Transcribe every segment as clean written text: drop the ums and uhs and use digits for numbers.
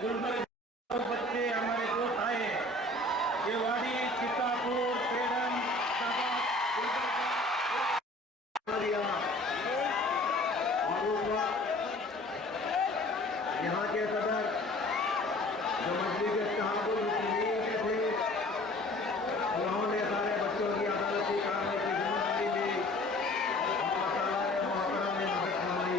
गुलबर्ग बच्चे हमारे दोस्त आए, केवाड़ी, चित्तापुर, पेड़न, यहाँ के सदर जो मजलिस इत्तेहादुल मुस्लिमीन के थे, उन्होंने सारे बच्चों की अदालती कार्रवाई की जिम्मेदारी ली और मसाला मोहतरम ने मदद फरमाई।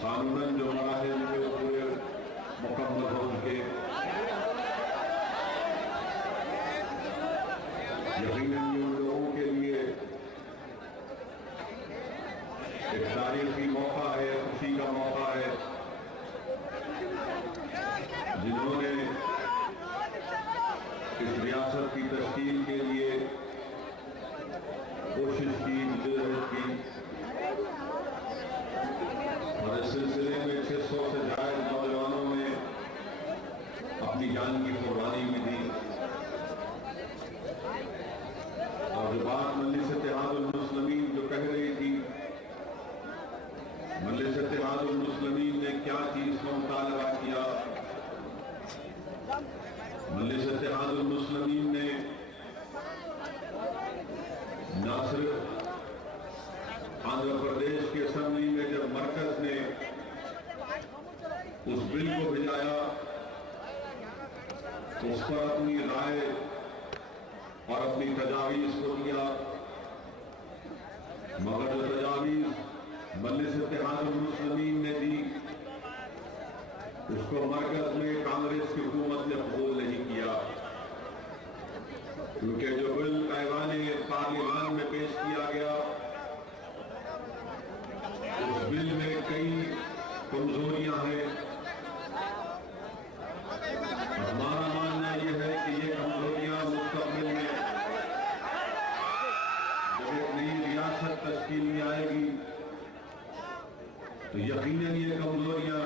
कानूनन जो मराहिल जो पूरे मुकम्मल हो चुके, यकीनन ये उन लोगों के लिए एक तारीखी मौका है, खुशी का मौका है, जिन्होंने इस रियासत की तश्कील के लिए कोशिश की, जद्दोजहद की और इस सिलसिले में 600 से ज्यादा नौजवानों ने अपनी जान की कुर्बानी भी दी। और जो बात मजलिस इत्तेहादुल मुस्लिमीन जो कह रही थी, मजलिस इत्तेहादुल मुस्लिमीन ने क्या चीज का मुतालबा किया? मजलिस इत्तेहादुल मुस्लिमीन ने न सिर्फ आंध्र प्रदेश की असेंबली में जब मरकज ने उस बिल को भिजाया तो उस पर अपनी राय और अपनी तजावीज को दिया, मगर जो तजावीज मजलिस इत्तेहादुल मुस्लिमीन ने दी उसको मरकज में कांग्रेस की हुकूमत ने कबूल नहीं किया, क्योंकि जो बिल ऐवाने पार्लियामान में पेश किया गया उस बिल में कई कमजोरियां हैं। हमारा मानना यह है कि ये कमजोरियां मुस्तकबिल में जब एक नई रियासत तश्कील में आएगी तो यकीनन ये कमजोरियां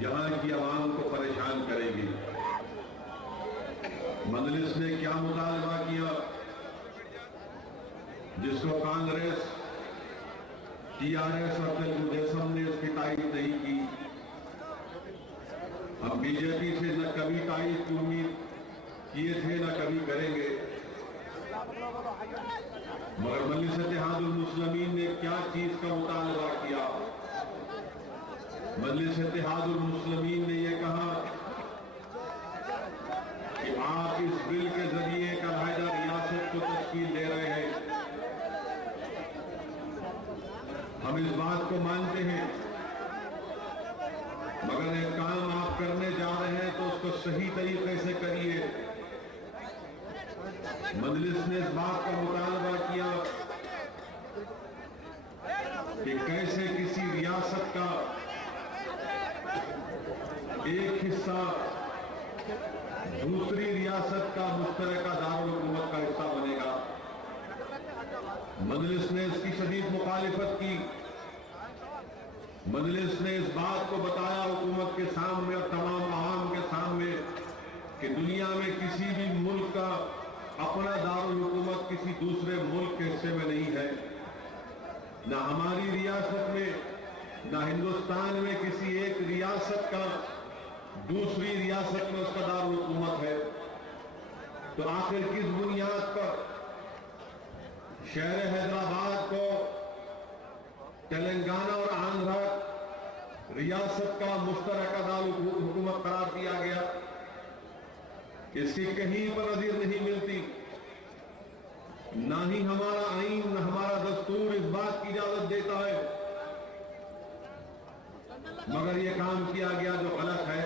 यहां की आवाम को परेशान करेगी। मजलिस ने क्या मुतालबा किया जिसको कांग्रेस, टीआरएस और तेलुगु देशम ने उसकी तारीफ नहीं की? हम बीजेपी से न कभी तारीफ की उम्मीद किए थे न कभी करेंगे, मगर मजलिस इत्तेहादुल मुस्लिमीन ने क्या चीज का मुतालबा किया? मजलिस इत्तेहादुल मुस्लिमीन ने यह कहा कि आप इस बिल के जरिए एक अलहदा रियासत को तश्कील दे रहे हैं। हम इस बात को मानते हैं, मगर एक काम आप करने जा रहे हैं तो उसको सही तरीके से करिए। मजलिस ने इस बात का मुतालबा किया कि कैसे किसी रियासत का एक हिस्सा दूसरी रियासत का मुश्तरका दारुल हुकूमत का हिस्सा बनेगा। मजलिस ने इसकी शदीद मुखालिफत की। मजलिस ने इस बात को बताया हुकूमत के सामने और तमाम आवाम के सामने कि दुनिया में किसी भी मुल्क का अपना दारुल हुकूमत किसी दूसरे मुल्क के हिस्से में नहीं है। ना हमारी रियासत में, ना हिंदुस्तान में किसी एक रियासत का दूसरी रियासत में उसका दारुल हुकूमत है। तो आखिर किस बुनियाद पर शहर हैदराबाद को तेलंगाना और आंध्र रियासत का मुश्तरका दारुल हुकूमत करार दिया गया? इसकी कहीं पर नजीर नहीं मिलती। ना ही हमारा आईन, ना हमारा दस्तूर इस बात की इजाजत देता है, मगर यह काम किया गया जो गलत है।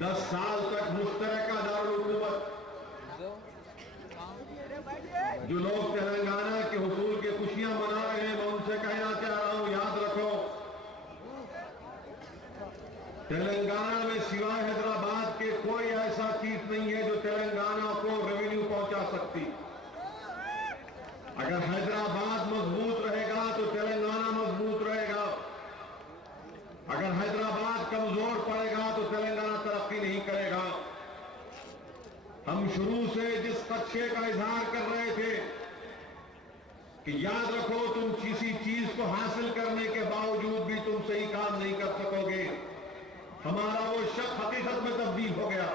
10 साल तक मुश्तरका दारुल हुकूमत, जो लोग तेलंगाना के हुसूल की खुशियां मना रहे हैं, मैं उनसे कहना चाह रहा हूं, याद रखो, तेलंगाना में सिवाय हैदराबाद के कोई ऐसा चीज नहीं है जो तेलंगाना को रेवेन्यू पहुंचा सकती। अगर हैदराबाद मजबूत रहेगा तो तेलंगाना मजबूत रहेगा। अगर हैदराबाद कमजोर पड़ेगा तो तेलंगाना तरक्की नहीं करेगा। हम शुरू से जिस खदशे का इजहार कर रहे थे कि याद रखो, तुम किसी चीज को हासिल करने के बावजूद भी तुम सही काम नहीं कर सकोगे, हमारा वो शक हकीकत में तब्दील हो गया।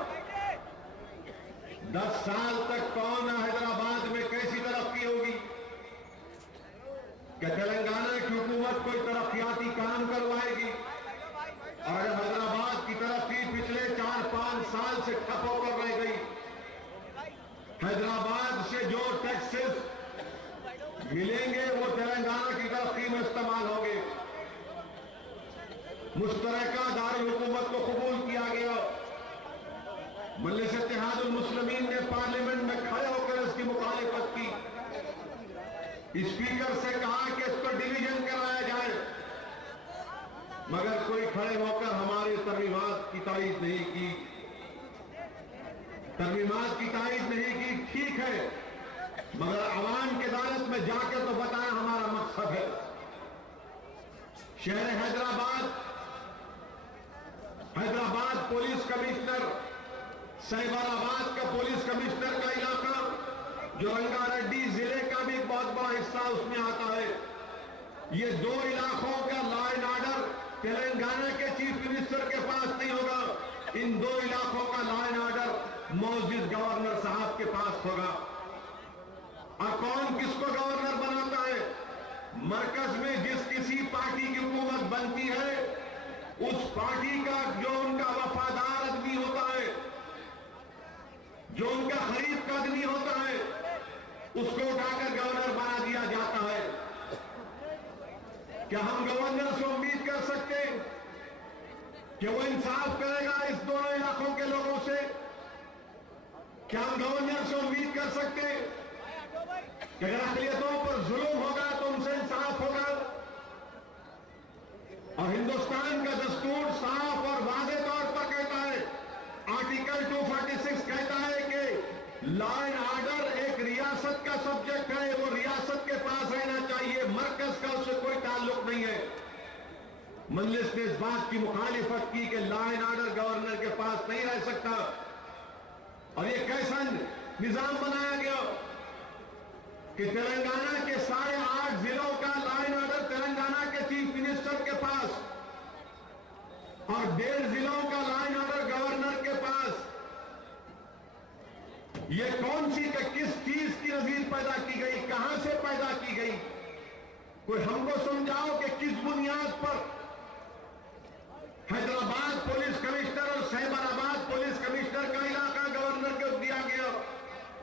10 साल तक कौन हैदराबाद में कैसी तरक्की होगी? क्या तेलंगाना की हुकूमत कोई तरक्याती काम करवाएगी? और अगर हैदराबाद की तरक्की पिछले 4-5 साल से ठप होकर रह गई, हैदराबाद से जो टैक्सेस मिलेंगे वो तेलंगाना की तरक्की में इस्तेमाल होंगे। मुश्तरका दारुल हुकूमत को कबूल किया गया। मजलिस इत्तेहादुल मुस्लिमीन ने पार्लियामेंट में खड़े होकर इसकी मुखालिफत की। स्पीकर से कहा कि इस पर डिवीजन कराया जाए, मगर कोई खड़े होकर हमारी तरमीमात की तारीफ नहीं की। तरमीमात की तारीफ नहीं की, ठीक है, मगर अवाम की अदालत में जाकर तो बताया हमारा मकसद है। शहर हैदराबाद पुलिस कमिश्नर, साइबराबाद का पुलिस कमिश्नर का इलाका, जो रंगारेड्डी जिले का भी एक बहुत बड़ा हिस्सा उसमें आता है, ये 2 इलाकों का लॉ एंड ऑर्डर तेलंगाना के चीफ मिनिस्टर के पास नहीं होगा। इन 2 इलाकों का लॉ एंड ऑर्डर मौजूद गवर्नर साहब के पास होगा। और कौन किसको गवर्नर बनाता है? मरकज में जिस किसी पार्टी की हुकूमत बनती है, उस पार्टी का जो उनका वफादार आदमी होता है, जो उनका खरीद का आदमी होता है, उसको उठाकर गवर्नर बना दिया जाता है। क्या हम गवर्नर से उम्मीद कर सकते हैं कि वो इंसाफ करेगा इस दोनों इलाकों के लोगों से? क्या हम गवर्नर से उम्मीद कर सकते हैं कि अगर अक़लियतों पर जुल्म होगा तो उनसे इंसाफ होगा? और हिंदुस्तान का दस्तूर साफ और वाज़ेह तौर पर कहता है, आर्टिकल 246 कहता है कि लॉ एंड ऑर्डर एक रियासत का सब्जेक्ट है, वो रियासत के पास रहना चाहिए, मरकज का उससे कोई ताल्लुक नहीं है। मजलिस ने इस बात की मुखालिफत की कि लॉ एंड ऑर्डर गवर्नर के पास नहीं रह सकता। और ये कैसा निजाम बनाया गया कि तेलंगाना के 8.5 जिलों का लॉ एंड ऑर्डर तेलंगाना के चीफ मिनिस्टर के पास और 1.5 जिलों का लॉ एंड ऑर्डर गवर्नर के पास। ये कौन सी किस चीज की नजीर पैदा की गई, कहां से पैदा की गई? कोई हमको समझाओ कि किस बुनियाद पर हैदराबाद पुलिस कमिश्नर और साइबराबाद पुलिस कमिश्नर का इलाका गवर्नर को दिया गया।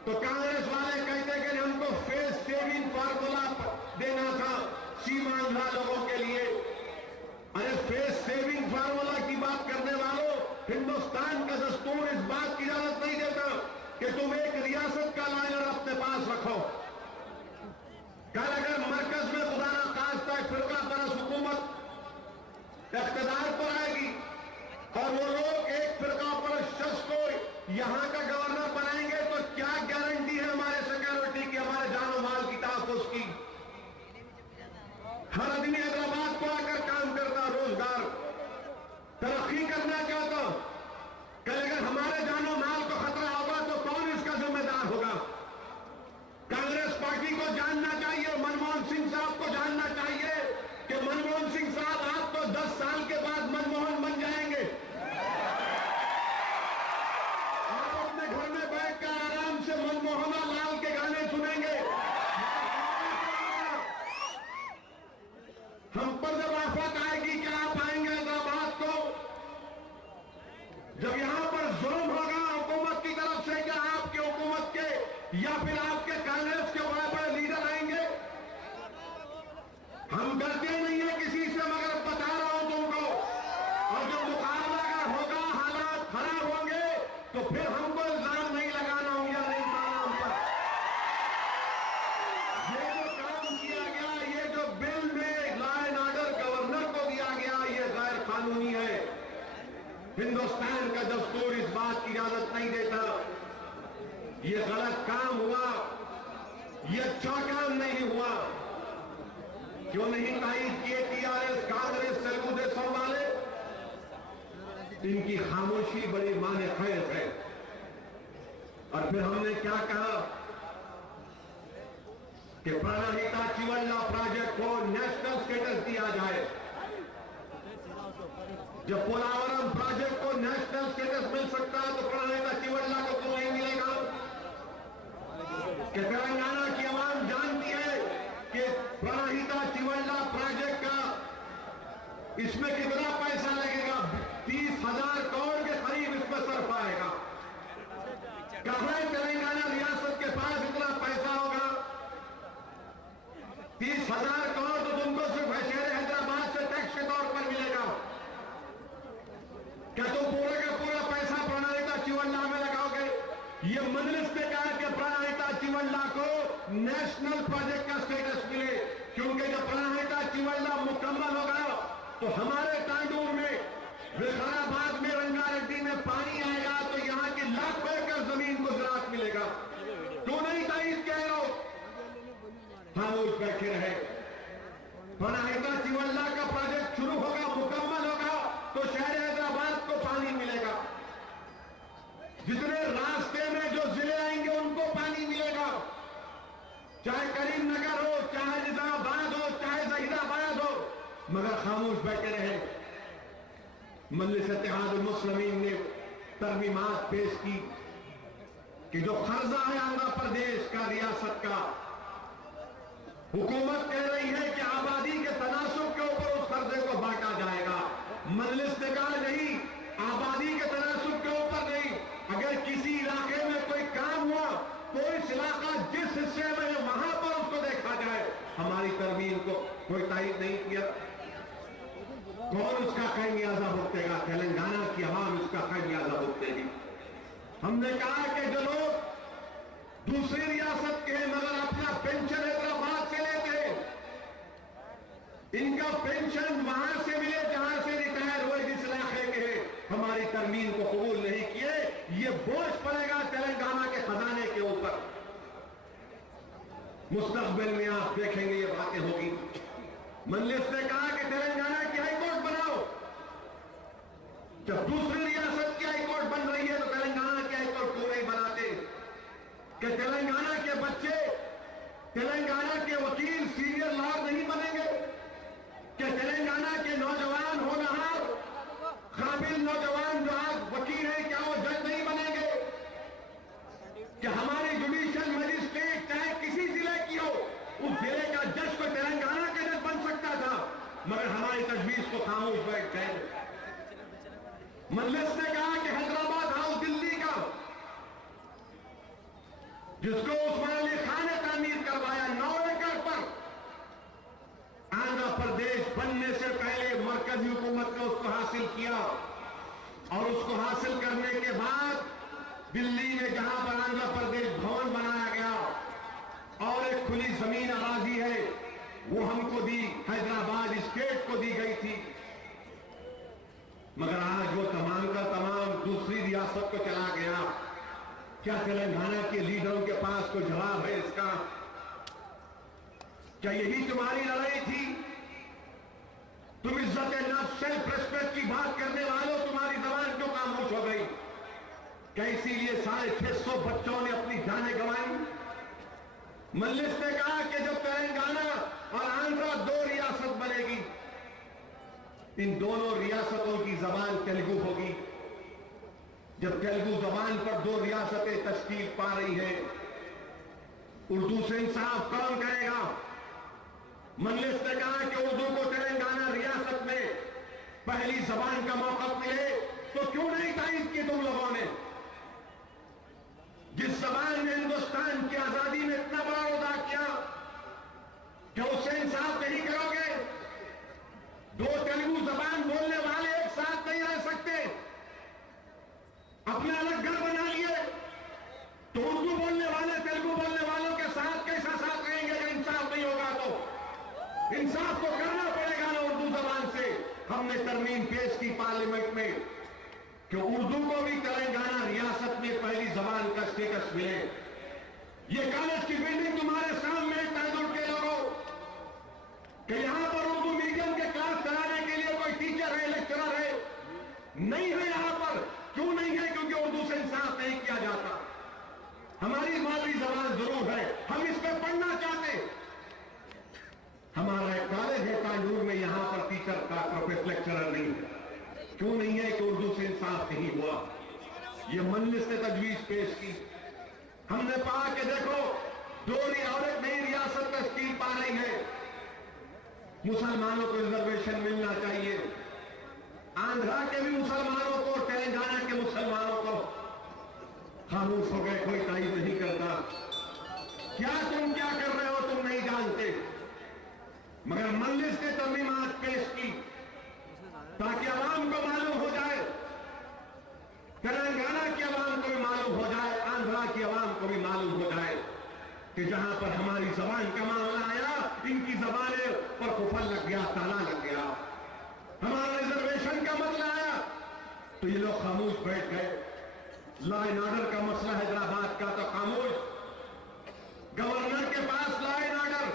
तो कांग्रेस वाले कहते कि हमको फेस सेविंग फार्मूला देना था सीमांध्रा लोगों के लिए। अरे फेस सेविंग फार्मूला की बात करने वालों, हिंदुस्तान का दस्तूर इस बात की इजाजत नहीं देता कि तुम एक रियासत का लाइनर अपने पास रखो। कल अगर मरकज में खुदा ना खास्ता फिरका परस हुकूमत इख्तिदार पर आएगी और वो लोग एक फिरका परस शख्स को यहां का गवर्नर बनाएंगे, तो क्या गारंटी है हमारे सिक्योरिटी की, हमारे जानो माल की तहफ्फुज़ की? हर आदमी हैदराबाद को आकर काम करता, रोजगार तरक्की करना चाहता। कल अगर हमारे जानो माल को खतरा होगा तो कौन इसका जिम्मेदार होगा? कांग्रेस पार्टी को जानना चाहिए, मनमोहन सिंह साहब को जानना चाहिए कि मनमोहन सिंह साहब आप तो 10 साल के बाद मनमोहन बन जाएंगे। आप अपने घर में बैठकर आराम से मनमोहन लाल के गाने सुनेंगे। हम पर जब आफत आएगी कि आप आएंगे हैदराबाद को, जब यहां पर जुल्म होगा हुकूमत की तरफ से, क्या आपके हुकूमत के या फिर आपके कांग्रेस के बड़े बड़े लीडर आएंगे? हम डरते नहीं है किसी से, मगर बता रहा हूं तुमको, और जब मुकाबला अगर होगा, हालात खराब होंगे, तो फिर हमको इल्जाम नहीं लगाना होगा नहीं नाम पर। ये जो काम किया गया, ये जो बिल में लॉ एंड ऑर्डर गवर्नर को दिया गया, ये गैर कानूनी है। हिंदुस्तान का दस्तूर इस बात की इजाजत नहीं देता। ये गलत काम हुआ, ये अच्छा काम नहीं हुआ। क्यों नहीं तारीफ किए टीआरएस, कांग्रेस, तेलुगुदेशम वाले? इनकी खामोशी बड़ी माने खैर है। और फिर हमने क्या कहा कि प्राणहिता चिवल्ला प्रोजेक्ट को नेशनल स्टेटस दिया जाए। जब पोलावरम प्रोजेक्ट को नेशनल स्टेटस मिल सकता है तो प्राणहिता चिवल्ला को क्यों नहीं मिलेगा? कि तेलंगाना की आवाम जानती है कि प्राणहिता चिवल्ला प्रोजेक्ट का इसमें कितना पैसा लगेगा? 30,000 करोड़ के करीब इसमें सर्फ आएगा। कहां है तेलंगाना रियासत के पास इतना पैसा होगा? 30,000 करोड़ तो तुमको सिर्फ शहर हैदराबाद से टैक्स के तौर पर मिलेगा। क्या तुम पूरे का पूरा पैसा प्राणहिता चिवल्ला में लगाओगे? ये मजलिस ने कहा कि प्राणहिता चिवल्ला को नेशनल प्रोजेक्ट का स्टेटस मिले, क्योंकि जब प्राणहिता चिवल्ला मुकम्मल होगा तो हमारे तांडूर में, विकाराबाद में, रंगारेड्डी में पानी आएगा, तो यहां की लाखों एकड़ जमीन को ज़राअत मिलेगा। क्यों नहीं तारीफ कह रहे हो? खामोश बैठे रहे। प्राणहिता चिवल्ला का प्रोजेक्ट शुरू होगा, मुकम्मल होगा, तो शहर हैदराबाद को पानी मिलेगा। जितने रास्ते में जो जिले आएंगे उनको पानी मिलेगा, चाहे करीमनगर हो, चाहे निजामाबाद हो, चाहे जहीराबाद हो। मगर खामोश बैठे रहे। मजलिस इत्तेहादुल मुस्लिमीन ने तरमीमात पेश की कि जो कर्जा है आंध्र प्रदेश का, रियासत का, हुकूमत कह रही है कि आबादी के तनासुब के ऊपर उस कर्जे को बांटा जाएगा। मजलिस ने कहा नहीं, आबादी के तनासुब के ऊपर नहीं। अगर किसी इलाके में कोई काम हुआ तो इस इलाका जिस हिस्से में है वहां पर उसको देखा जाए। हमारी तरमीम को कोई तारीफ नहीं किया। कौन उसका खमियाजा भुगतेगा? तेलंगाना की आवाम इसका खमियाजा भुगतेगी। हमने कहा कि जो लोग दूसरी रियासत के हैं मगर अपना पेंशन हैदराबाद से लेते हैं, इनका पेंशन वहां से मिले जहां से रिटायर हुए, जिस इलाके के हैं। हमारी तरमीम को कबूल नहीं किए, ये बोझ पड़ेगा तेलंगाना के खजाने के ऊपर। मुस्तकबिल में आप देखेंगे ये बातें होगी। मजलिस ने कहा कि तेलंगाना की हाईकोर्ट बनाओ। जब दूसरी रियासत की हाईकोर्ट बन रही है तो तेलंगाना की हाईकोर्ट क्यों नहीं बनाते? कि तेलंगाना के बच्चे, तेलंगाना के वकील सीनियर लॉयर नहीं बनेंगे? कि तेलंगाना के नौजवान होनहार काबिल नौजवान जो आज वकील हैं, क्या वो जज नहीं बनेंगे? कि हम मजलिस ने कहा कि हैदराबाद हाउस दिल्ली का, जिसको उस्मान अली खान ने तामीर करवाया 9 एकड़ पर, आंध्र प्रदेश बनने से पहले मरकजी हुकूमत ने उसको हासिल किया और उसको हासिल करने के बाद दिल्ली में जहां पर आंध्र प्रदेश भवन बनाया गया और एक खुली जमीन अराजी है वो हमको दी, हैदराबाद स्टेट को दी गई थी। मगर आज वो तमाम का तमाम दूसरी रियासत को चला गया। क्या तेलंगाना के लीडरों के पास कोई जवाब है इसका? क्या यही तुम्हारी लड़ाई थी? तुम इज्जत नफ्स, सेल्फ रेस्पेक्ट की बात करने वालों, तुम्हारी जबान क्यों खामोश हो गई? क्या इसीलिए 650 बच्चों ने अपनी जानें गंवाई? मजलिस ने कहा कि जब तेलंगाना और आंध्र 2 रियासत बनेगी, इन दोनों रियासतों की जबान तेलुगु होगी। जब तेलुगु जबान पर 2 रियासतें तश्कील पा रही हैं, उर्दू से इंसाफ कौन करेगा? मजलिस ने कहा कि उर्दू को तेलंगाना रियासत में पहली जबान का मौका मिले, तो क्यों नहीं तायद की तुम लोगों ने? जिस जबान ने हिंदुस्तान की आजादी में इतना बड़ा रोदा किया, क्या उससे इंसाफ नहीं करोगे? 2 तेलुगु जबान बोलने वाले एक साथ नहीं रह सकते, अपने अलग घर बना लिए, तो उर्दू बोलने वाले तेलुगु बोलने वालों के साथ कैसा साथ रहेंगे? अगर इंसाफ नहीं होगा तो इंसाफ तो करना पड़ेगा ना उर्दू जबान से। हमने तरमीम पेश की पार्लियामेंट में कि उर्दू को भी तेलंगाना रियासत में पहली जबान का स्टेटस मिले। ये कॉलेज की बिल्डिंग तुम्हारे सामने ताजुब के लोगों कि यहां पर उर्दू मीडियम के क्लास कराने के लिए कोई टीचर है, लेक्चरर है? नहीं है यहां पर। क्यों नहीं है? क्योंकि उर्दू से इंसाफ नहीं किया जाता। हमारी मादरी जबान जरूर है, हम इस पर पढ़ना चाहते। हमारा एक कॉलेज है तांजूर में, यहां पर टीचर का प्रोफेसर लेक्चरर नहीं है। क्यों नहीं है? कि उर्दू से इंसाफ नहीं हुआ। ये मजलिस ने तजवीज पेश की। हमने कहा कि देखो 2 और एक नई रियासत तश्कील पा रही है, मुसलमानों को रिजर्वेशन मिलना चाहिए, आंध्रा के भी मुसलमानों को, तेलंगाना के मुसलमानों को। खामोश हो गए, कोई तायद नहीं करता। क्या तुम क्या कर रहे हो तुम नहीं जानते। मगर मजलिस ने तरमीमात पेश की ताकि आवाम को मालूम हो जाए, तेलंगाना की आवाम को भी मालूम हो जाए, आंध्रा की आवाम को भी मालूम हो जाए कि जहां पर हमारी जबान का मामला आया, इनकी जबानें पर कुफल लग गया, ताला लग गया। हमारा रिजर्वेशन का मसला आया तो ये लोग खामोश बैठ गए। लॉ एंड ऑर्डर का मसला हैदराबाद का तो खामोश। गवर्नर के पास लॉ एंड ऑर्डर,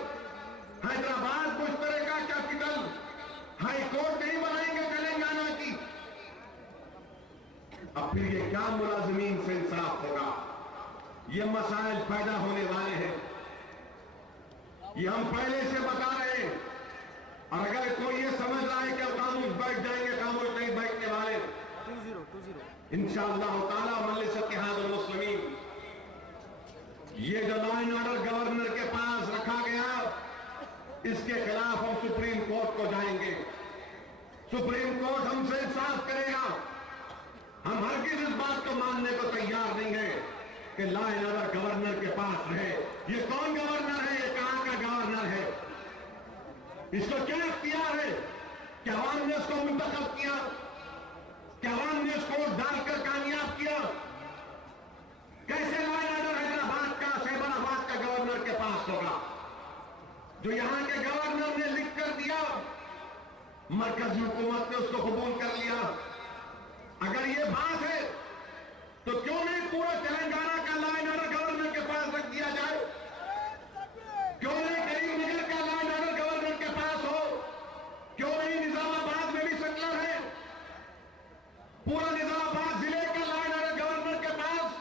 हैदराबाद को इस तरह का कैपिटल हाई कोर्ट नहीं बनाएंगे तेलंगाना की। अब फिर ये क्या मुलाजिमीन से इंसाफ होगा? ये मसाइल पैदा होने वाले हैं, ये हम पहले से बता रहे हैं। और अगर कोई ये समझ रहा है कि अब खामोश बैठ जाएंगे, खामोश नहीं बैठने वाले। 20 इंशाअल्लाह ताला मजलिस इत्तेहादुल मुस्लिमीन, ये जो लॉ एंड ऑर्डर गवर्नर के पास रखा गया, इसके खिलाफ हम सुप्रीम कोर्ट को जाएंगे। सुप्रीम कोर्ट हमसे इंसाफ करेगा। हम हरगिज़ इस बात को मानने को तैयार नहीं है कि लॉ एंड ऑर्डर गवर्नर के पास रहे। ये कौन गवर्नर है? ये कहां का गवर्नर है? इसको क्या इख्तियार है? क्या अवाम ने इसको मुंतखब किया? क्या अवाम ने इसको डालकर कामयाब किया? कैसे लॉ एंड ऑर्डर हैदराबाद का, सैबराबाद का गवर्नर के पास होगा? जो यहां के गवर्नर ने लिख कर दिया, मरकजी हुकूमत ने उसको कबूल कर लिया। अगर ये बात है तो क्यों नहीं पूरा तेलंगाना का लॉ एंड ऑर्डर गवर्नर के पास रख दिया जाए? क्यों नहीं करीमनगर का लॉ एंड ऑर्डर गवर्नर के पास हो? क्यों नहीं निजामाबाद में भी सेटलर है? पूरा निजामाबाद जिले का लॉ एंड ऑर्डर गवर्नर के पास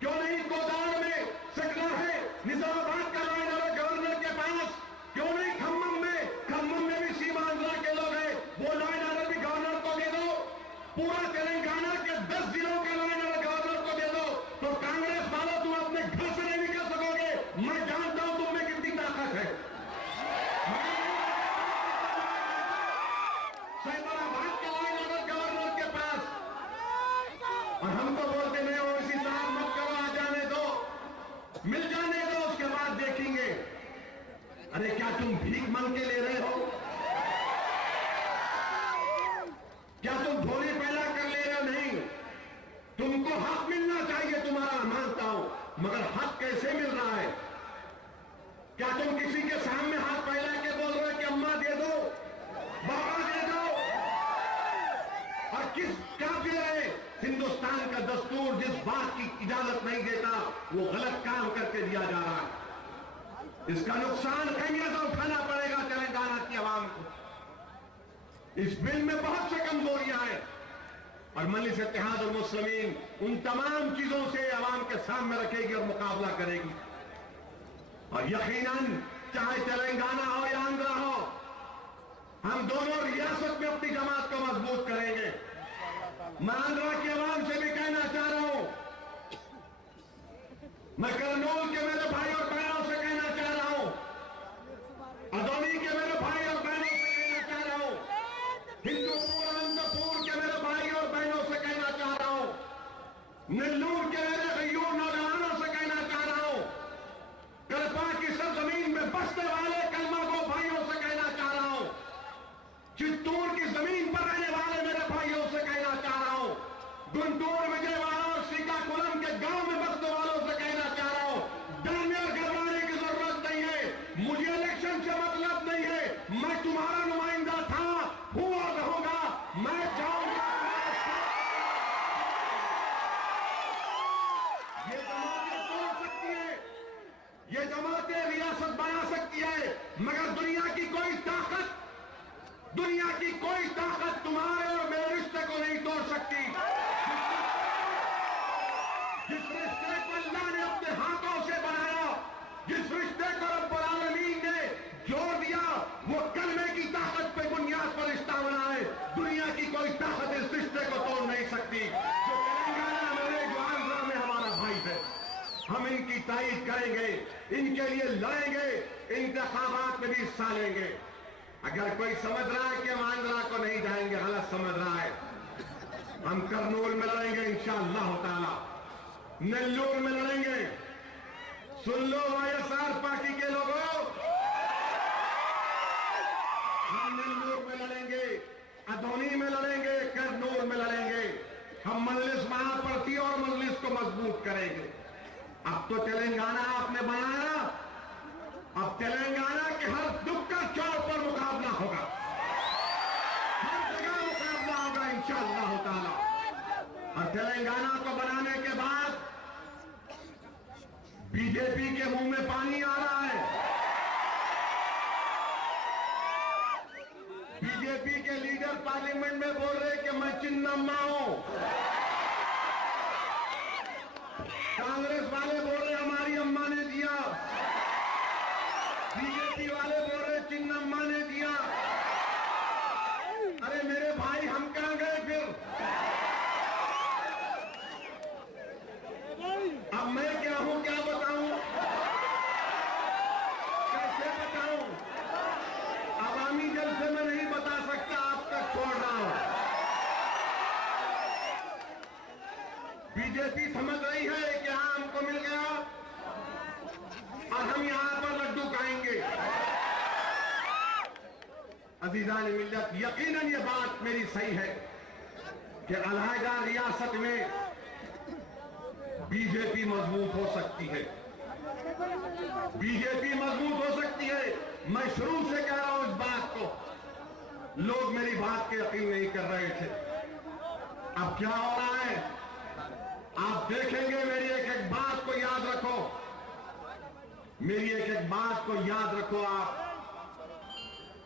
क्यों नहीं? गोदान में सेटलर है, निजामाबाद का लॉ एंड ऑर्डर गवर्नर के पास क्यों नहीं? खम्मम में भी सीमांध्रा के लोग हैं, वो लॉ एंड ऑर्डर भी गवर्नर को दे दो। पूरा तेलंगाना के 10 जिलों के लॉ एंड ऑर्डर गवर्नर को दे दो, तो कांग्रेस वालों तुम अपने घर से नहीं निकल सकोगे। मैं जानता हूं तुम में कितनी ताकत है। सैबराबाद के लॉ एंड ऑर्डर गवर्नर के पास अरे क्या तुम भीख मांग के ले रहे हो? क्या तुम झोली पैदा कर ले रहे हो? नहीं, तुमको हक मिलना चाहिए, तुम्हारा मानता हूं, मगर हक कैसे मिल रहा है? क्या तुम किसी के सामने हाथ फैला के बोल रहे हो कि अम्मा दे दो, बाबा दे दो? और किस क्या दे रहे? हिंदुस्तान का दस्तूर जिस बात की इजाजत नहीं देता वो गलत काम करके दिया जा रहा है। इसका नुकसान खमियाजा उठाना पड़ेगा तेलंगाना की आवाम को। इस बिल में बहुत से कमजोरियां हैं और मजलिस इत्तेहादुल मुस्लिमीन उन तमाम चीजों से आवाम के सामने रखेगी और मुकाबला करेगी। और यकीनन चाहे तेलंगाना हो या आंध्रा हो, हम दोनों रियासत में अपनी जमात को मजबूत करेंगे। मैं आंध्रा की आवाम से भी कहना चाह रहा हूं, मैं करनूल के मेरे भाई और बहनों से कहना चाह रहा हूं, अदौनी के मेरे भाई और बहनों से कहना चाह रहा हूं, हिंदूपुर अनंतपुर के मेरे भाई और बहनों से कहना चाह रहा हूं, नेल्लूर के मेरे गयूर नौजवानों से कहना चाह रहा हूं, कल्पा की सरजमीन में बसने वाले कलमा को भाइयों से कहना चाह रहा हूं, चित्तूर की जमीन पर रहने वाले मेरे भाइयों से कहना चाह रहा हूं, गुंटूर, विजयवाड़ा और श्रीकाकुलम के गांव में बसने वालों से कहना चाह रहा हूं, डरने और घबराने की जरूरत नहीं है। मुझे इलेक्शन से मतलब नहीं है, मैं तुम्हारा नुमाइंदा था, हूं और रहूंगा। मैं चाहूंगा ये जमातें तोड़ सकती है, ये जमातें रियासत बना सकती है, मगर दुनिया की कोई ताकत तुम्हारे और मेरे रिश्ते को नहीं तोड़ सकती। जिस रिश्ते को अल्लाह ने अपने हाथों से बनाया, जिस रिश्ते को रब्बुल आलमीन ने जोड़ दिया, वो कलमे की ताकत पे बुनियाद पर रिश्ता बना है। दुनिया की कोई ताकत इस रिश्ते को तोड़ नहीं सकती। जो तेलंगाना मेरे जो आंध्रा में हमारा भाई है, हम इनकी तारीफ करेंगे, इनके लिए लड़ेंगे, इंतखाबात में भी हिस्सा लेंगे। अगर कोई समझ रहा है कि हम आंध्रा को नहीं जाएंगे, गलत समझ रहा है। हम करनूल में लड़ेंगे इंशाअल्लाह ताला, नेल्लूर में लड़ेंगे। सुन लो वाईएसआर पार्टी के लोगों, हम नेल्लूर में लड़ेंगे, अदौनी में लड़ेंगे, करनूल में लड़ेंगे। हम मजलिस महापड़ती और मजलिस को मजबूत करेंगे। अब तो तेलंगाना आपने बनाया, अब तेलंगाना के हर दुख का चौक पर मुकाबला होगा, हर जगह मुकाबला होगा इंशाअल्लाह ताला। और तेलंगाना को बनाने के बाद बीजेपी के मुंह में पानी आ रहा है। बीजेपी के लीडर पार्लियामेंट में बोल रहे कि मैं चिन्नम्मा हूं, कांग्रेस वाले बोल रहे हमारी अम्मा ने दिया, बीजेपी वाले बोल रहे चिन्नम्मा ने दिया। अरे मेरे भाई, हम कहां गए फिर? अब मैं क्या हूं, क्या बताऊं, कैसे बताऊं? अवामी जलसे में नहीं बता सकता, आप तक छोड़ रहा हूं। बीजेपी समझ रही है कि हाँ हमको मिल गया और हम यहां पर लड्डू खाएंगे। अजीजान मिल्लत, यकीनन ये बात मेरी सही है कि अलहदा रियासत में बीजेपी मजबूत हो सकती है, बीजेपी मजबूत हो सकती है। मैं शुरू से कह रहा हूं इस बात को, लोग मेरी बात के यकीन नहीं कर रहे थे। अब क्या हो रहा है आप देखेंगे। मेरी एक एक बात को याद रखो, मेरी एक एक बात को याद रखो आप,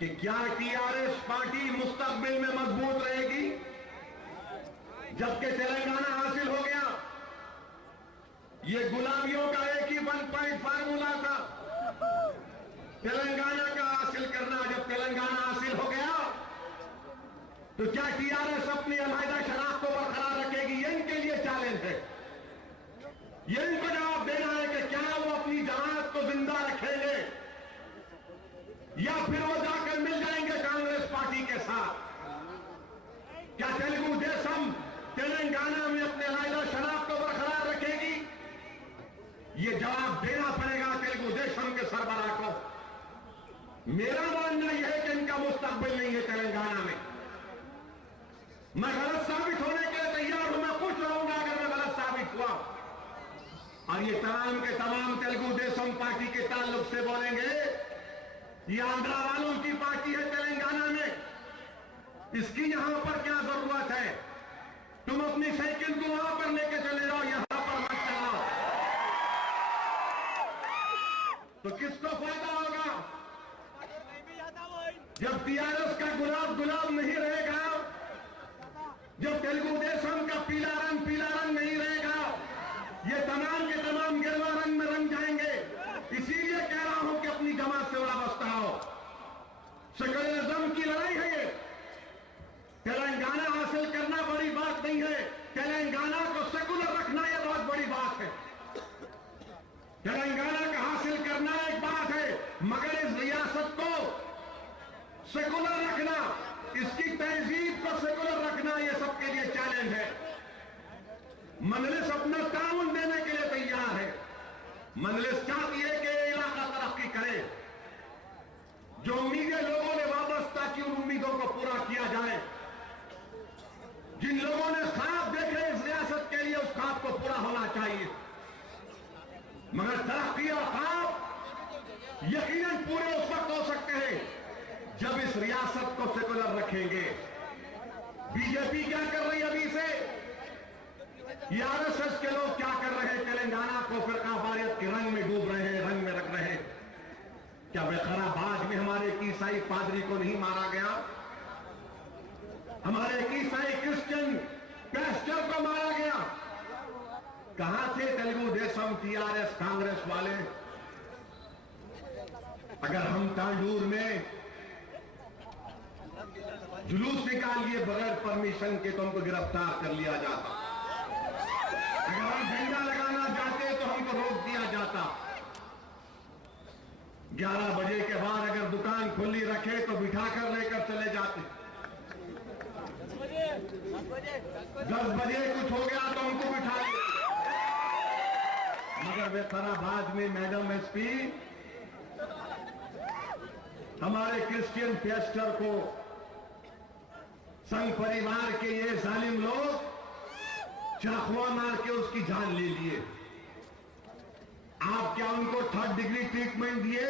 कि क्या टीआरएस पार्टी मुस्तकबिल में मजबूत रहेगी? जबकि तेलंगाना हासिल हो गया, ये गुलाबियों का एक ही 1 पॉइंट फार्मूला था, तेलंगाना का हासिल करना। जब तेलंगाना हासिल हो गया तो क्या टीआरएस अपनी अलहदा शनाख्त को बरकरार रखेगी? ये इनके लिए चैलेंज है। ये इनको जवाब देना है कि क्या वो अपनी जमात को जिंदा रखेंगे या फिर वो जाकर मिल जाएंगे कांग्रेस पार्टी के साथ। क्या तेलुगु देशम तेलंगाना में अपने अलहदा शनाख्त को बरकरार रखेगी? ये जवाब देना पड़ेगा तेलुगु देशम के सरबराह को। मेरा मानना यह है कि इनका मुस्तकबिल नहीं है तेलंगाना में। मैं गलत साबित होने के लिए तैयार हूं, मैं खुश रहूंगा अगर मैं गलत साबित हुआ। और ये तमाम के तमाम तेलुगु देशम पार्टी के ताल्लुक से बोलेंगे, ये आंध्रा वालों की पार्टी है तेलंगाना में, इसकी यहां पर क्या जरूरत है? तुम अपनी साइकिल को वहां पर लेके चले जाओ, यहां पर मत चलाओ। तो किसको फायदा होगा? जब टीआरएस का गुलाब गुलाब नहीं रहेगा, जब तेलुगु देशम का पीला रंग नहीं रहेगा, ये तमाम के तमाम गिरवा रंग में रंग जाएंगे। इसीलिए कह रहा हूं कि अपनी जमात से वाबस्ता हो। सेकुलरिज्म की लड़ाई है ये। तेलंगाना हासिल करना बड़ी बात नहीं है, तेलंगाना को सेकुलर रखना यह बहुत बड़ी बात है। तेलंगाना का हासिल करना एक बात है, मगर इस रियासत को सेकुलर रखना, इसकी तहजीब को सेकुलर रखना, यह सबके लिए चैलेंज है। मजलिस अपना ताउन देने के लिए तैयार है। मजलिस चाहती है कि इलाका तरक्की करे। जो उम्मीदें लोगों ने वाबस्ता की, उन उम्मीदों को पूरा किया जाए। जिन लोगों ने ख्वाब देखे इस रियासत के लिए, उस ख्वाब को पूरा होना चाहिए। मगर तरक्की और ख्वाब यकीनन पूरे उस वक्त हो सकते हैं जब इस रियासत को सेकुलर रखेंगे। बीजेपी क्या कर रही है अभी से? आरएसएस के लोग क्या कर रहे हैं? तेलंगाना को फिरकावारियत के रंग में डूब रहे हैं, रंग में रख रहे हैं। क्या बेखराबाद में हमारे एक ईसाई पादरी को नहीं मारा गया? हमारे एक ईसाई क्रिश्चियन पैस्टर को मारा गया। कहां थे तेलुगु देशम, टीआरएस, कांग्रेस वाले? अगर हम तांडूर में जुलूस निकाल लिए बगैर परमिशन के तो हमको गिरफ्तार कर लिया जाता। अगर हम झंडा लगाना चाहते तो हमको रोक दिया जाता। 11 बजे के बाद अगर दुकान खुली रखे तो बिठाकर लेकर चले जाते। 10 बजे कुछ हो गया तो हमको बिठा लिया। मगर बेखराबाद में मैडम एसपी हमारे क्रिश्चियन पेस्टर को, संघ परिवार के ये जालिम लोग चाकुआ मार के उसकी जान ले लिए। आप क्या उनको 3rd डिग्री ट्रीटमेंट दिए?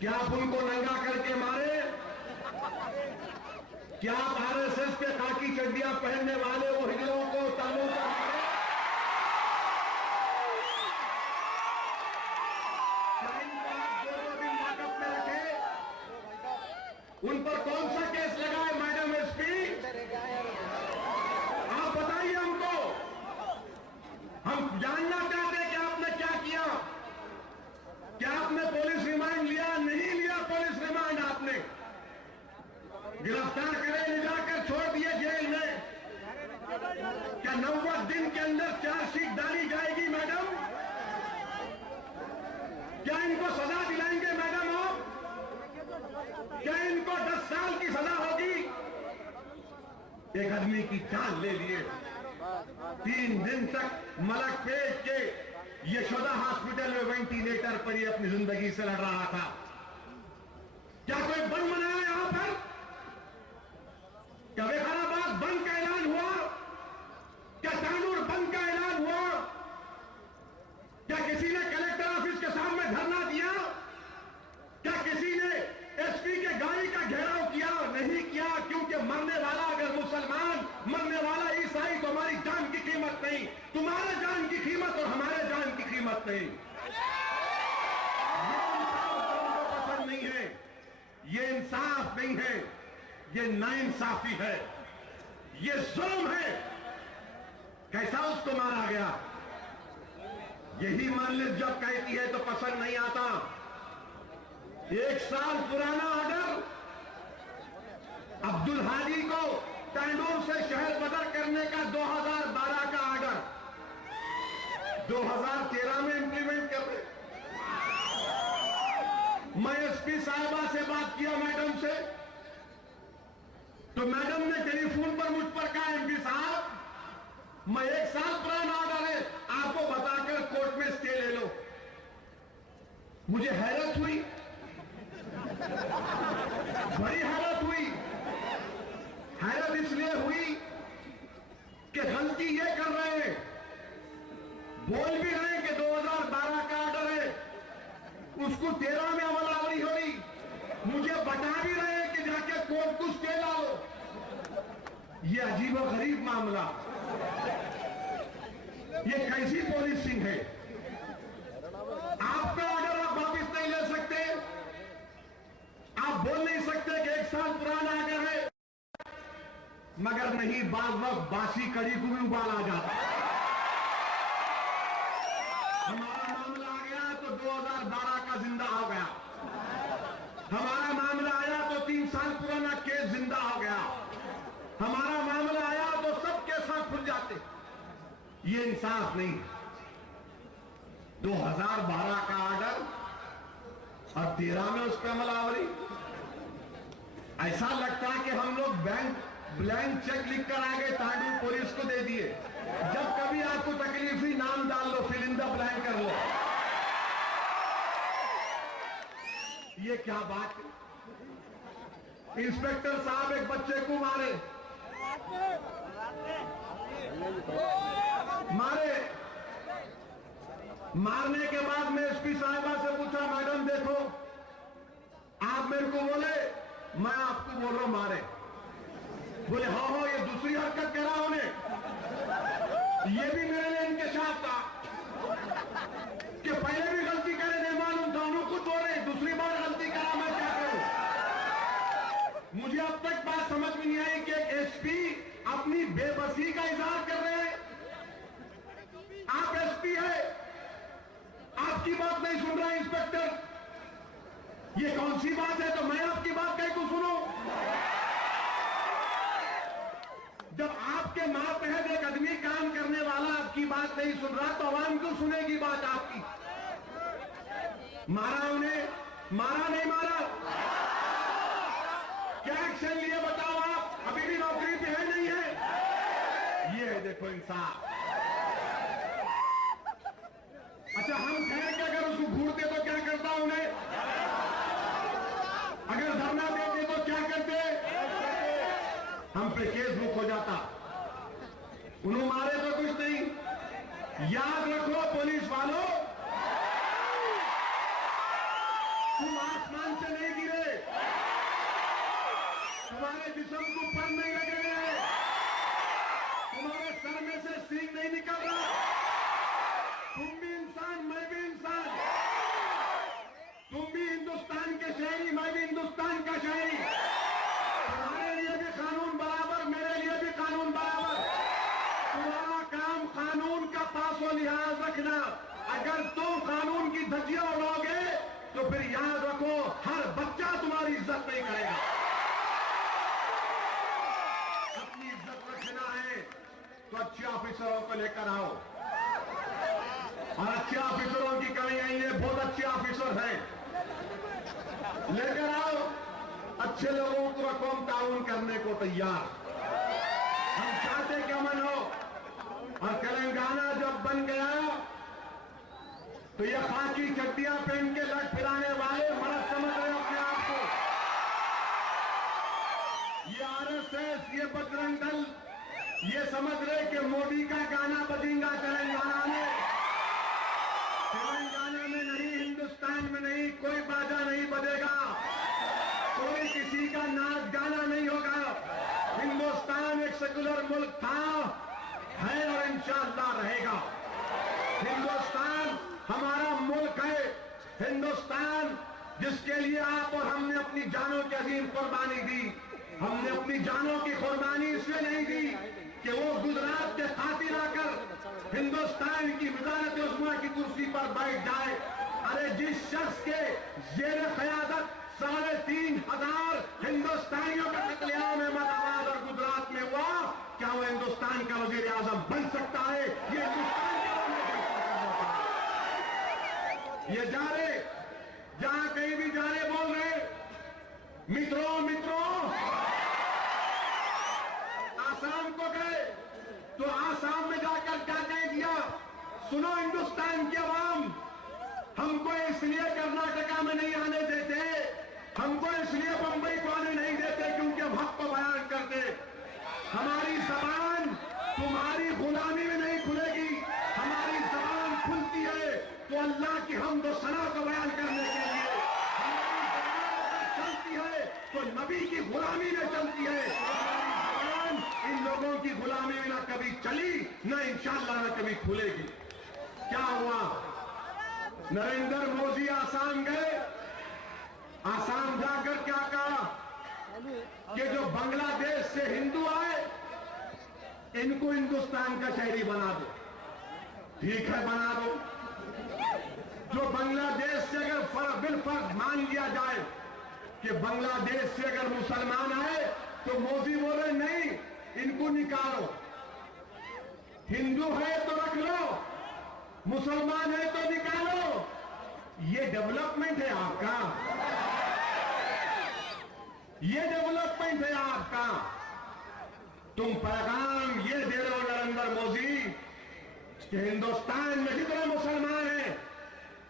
क्या आप उनको नंगा करके मारे? क्या आप आरएसएस के खाकी चड्डियां पहनने वाले वो हिजड़ों को तालों का मारे? उन पर कौन सा केस लगाए मैडम एसपी? आप बताइए हमको। हम जानना चाहते हैं कि आपने क्या किया। क्या आपने पुलिस रिमांड लिया? नहीं लिया पुलिस रिमांड आपने। गिरफ्तार करे, ले जाकर छोड़ दिए जेल में। क्या 90 दिन के अंदर चार्जशीट डाली जाएगी मैडम? क्या इनको सजा दिलाएंगे मैडम आप? क्या इनको 10 साल की सजा होगी? एक आदमी की जान ले लिए। 3 दिन तक मलकपेट के यशोदा हॉस्पिटल में वेंटिलेटर पर ही अपनी जिंदगी से लड़ रहा था। क्या कोई बंद बनाया यहां पर? क्या बेखराबाद बंद का ऐलान हुआ? क्या तांडूर बंद का ऐलान हुआ? क्या किसी ने कलेक्टर ऑफिस के सामने धरना दिया? क्या किसी ने एसपी के गाड़ी का घेराव किया? नहीं किया, क्योंकि मरने वाला अगर मुसलमान, मरने वाला ईसाई तो हमारी जान की कीमत नहीं। तुम्हारे जान की कीमत और हमारे जान की कीमत नहीं। ये इंसाफ हमको पसंद नहीं है, ये इंसाफ नहीं है, ये नाइंसाफी है, ये जुल्म है। कैसा उसको मारा गया? यही मजलिस जब कहती है तो पसंद नहीं आता। 1 साल पुराना ऑर्डर, अब्दुल हादी को तांडूर से शहर बदर करने का 2012 का ऑर्डर 2013 में इंप्लीमेंट कर रहे। मैं एसपी साहिबा से बात किया मैडम से, तो मैडम ने टेलीफोन पर मुझ पर कहा, एमपी साहब मैं 1 साल पुराना ऑर्डर है, आपको बताकर कोर्ट में स्टे ले लो। मुझे हैरत हुई, बड़ी हैरत हुई। हैरत इसलिए हुई कि गलती ये कर रहे हैं, बोल भी रहे हैं कि 2012 का ऑर्डर है, उसको 13 में अमलावरी होगी, मुझे बता भी रहे हैं कि जाके कोर्ट को स्टे लाओ। ये अजीब और गरीब मामला, ये कैसी पॉलिसिंग है? आपका ऑर्डर आप वापिस नहीं ले सकते, आप बोल नहीं सकते कि 1 साल पुराना ऑर्डर है, मगर नहीं, बाज वक्त बासी कड़ी को भी उबाल आ जाता। हमारा मामला आ गया तो 2012 का जिंदा हो गया, हमारा मामला आया तो 3 साल पुराना केस जिंदा हो गया, हमारा मामला आया तो सबके साथ खुल जाते। ये इंसाफ नहीं। 2012 का ऑर्डर और 13 में उस पर अमलावरी। ऐसा लगता है कि हम लोग ब्लैंक चेक लिख कर आगे तांडू पुलिस को दे दिए, जब कभी आपको तकलीफ हुई नाम डाल लो, फिल इन द ब्लैंक कर लो। ये क्या बात है? इंस्पेक्टर साहब एक बच्चे को मारे, मारने के बाद मैं एसपी साहिबा से पूछा, मैडम देखो, आप मेरे को बोले, मैं आपको बोल रहा हूं मारे। बोले हाँ हो, ये दूसरी हरकत करा उन्हें, ये भी मेरे लिए इंकशाफ था कि पहले भी गलती करे, नहीं मालूम था, उनको तो रहे, दूसरी बार गलती करा, मैं क्या करूं? मुझे अब तक बात समझ में नहीं आई कि एसपी अपनी बेबसी का इजहार कर रहे हैं। आप एसपी है, आपकी बात नहीं सुन रहा है इंस्पेक्टर, ये कौन सी बात है? तो मैं आपकी बात कहीं को सुनूं? जब आपके मातहत एक आदमी काम करने वाला आपकी बात नहीं सुन रहा, तो आवाम क्यों सुनेगी बात आपकी? मारा उन्हें, मारा नहीं मारा? क्या एक्शन लिए बताओ आप? अभी भी नौकरी पे है नहीं है? ये है देखो इंसाफ। अच्छा, हम कहें कि अगर उसको घूरते तो क्या करता उन्हें? अगर धरना देते तो क्या करते? हम पे केस बुक हो जाता। उन्होंने मारे तो कुछ नहीं। याद रखो पुलिस वालों, तुम आसमान से नहीं गिरे, तुम्हारे जिस्म को पर नहीं लगे हैं, तुम्हारे सर में से सींग नहीं निकल रहा। तुम भी इंसान, मैं भी इंसान, तुम भी हिंदुस्तान के शहरी, मैं भी हिंदुस्तान का शहरी। तुम्हारे लिए भी कानून बराबर, मेरे लिए भी कानून बराबर। तुम्हारा काम कानून का पास व लिहाज रखना। अगर तुम कानून की धज्जियां उड़ाओगे तो फिर याद रखो, हर बच्चा तुम्हारी इज्जत नहीं करेगा। अपनी इज्जत रखना है तो अच्छे ऑफिसरों को लेकर आओ, और अच्छे ऑफिसरों की कमी नहीं है, बहुत अच्छे ऑफिसर हैं, लेकर आओ। अच्छे लोगों को रखो, हम ताउन करने को तैयार। हम चाहते कि अमन हो। और तेलंगाना जब बन गया तो ये खाकी चड्डियां पहन के लट फिराने वाले मर्द समझ रहे अपने आप को। ये आरएसएस, ये बजरंग दल, ये समझ रहे कि मोदी का गाना बजेगा तेलंगाना में। तेलंगाना में नहीं, हिंदुस्तान में नहीं, कोई बाजा नहीं बजेगा, कोई किसी का नाच गाना नहीं होगा। हिंदुस्तान एक सेकुलर मुल्क था, है और इंशाअल्लाह रहेगा। हिंदुस्तान हमारा मुल्क है। हिंदुस्तान जिसके लिए आप और हमने अपनी जानों की अजीम कुर्बानी दी। हमने अपनी जानों की कुर्बानी इसलिए नहीं दी कि वो गुजरात के खातिर आकर हिंदुस्तान की वज़ारत उस्मा की कुर्सी पर बैठ जाए। अरे जिस शख्स के जेर क़यादत 3,500 हिंदुस्तानियों का कत्लेआम अहमदाबाद और गुजरात में हुआ, क्या वो हिंदुस्तान का वज़ीर आज़म बन सकता है? ये हिंदुस्तान के ये जा रहे, जहां कहीं भी जा रहे बोल रहे, मित्रों मित्रों, आसाम को गए तो आसाम में जाकर क्या कह दिया? सुनो हिंदुस्तान की आवाम, हमको इस इसलिए कर्नाटका में नहीं आने देते, हमको इसलिए बंबई को आने नहीं देते क्योंकि हम हक को बयान करते। हमारी जबान तुम्हारी गुलामी में नहीं खुलेगी, हमारी जबान खुलती है तो अल्लाह की हमद व सना को बयान करने के लिए। हमारी जबान चलती है तो नबी की गुलामी में चलती है। हमारी जबान इन लोगों की गुलामी में ना कभी चली, ना इंशाअल्लाह ना कभी खुलेगी। क्या हुआ? नरेंद्र मोदी आसाम गए, आसाम जाकर क्या कहा कि जो बांग्लादेश से हिंदू आए इनको हिंदुस्तान का शहरी बना दो। ठीक है, बना दो। जो बांग्लादेश से अगर बिलफर्ज मान लिया जाए कि बांग्लादेश से अगर मुसलमान आए तो मोदी बोले नहीं, इनको निकालो। हिंदू है तो रख लो, मुसलमान है तो निकालो। ये डेवलपमेंट है आपका, ये डेवलपमेंट है आपका। तुम पैगाम ये दे रहे हो नरेंद्र मोदी कि हिंदुस्तान में जितने मुसलमान हैं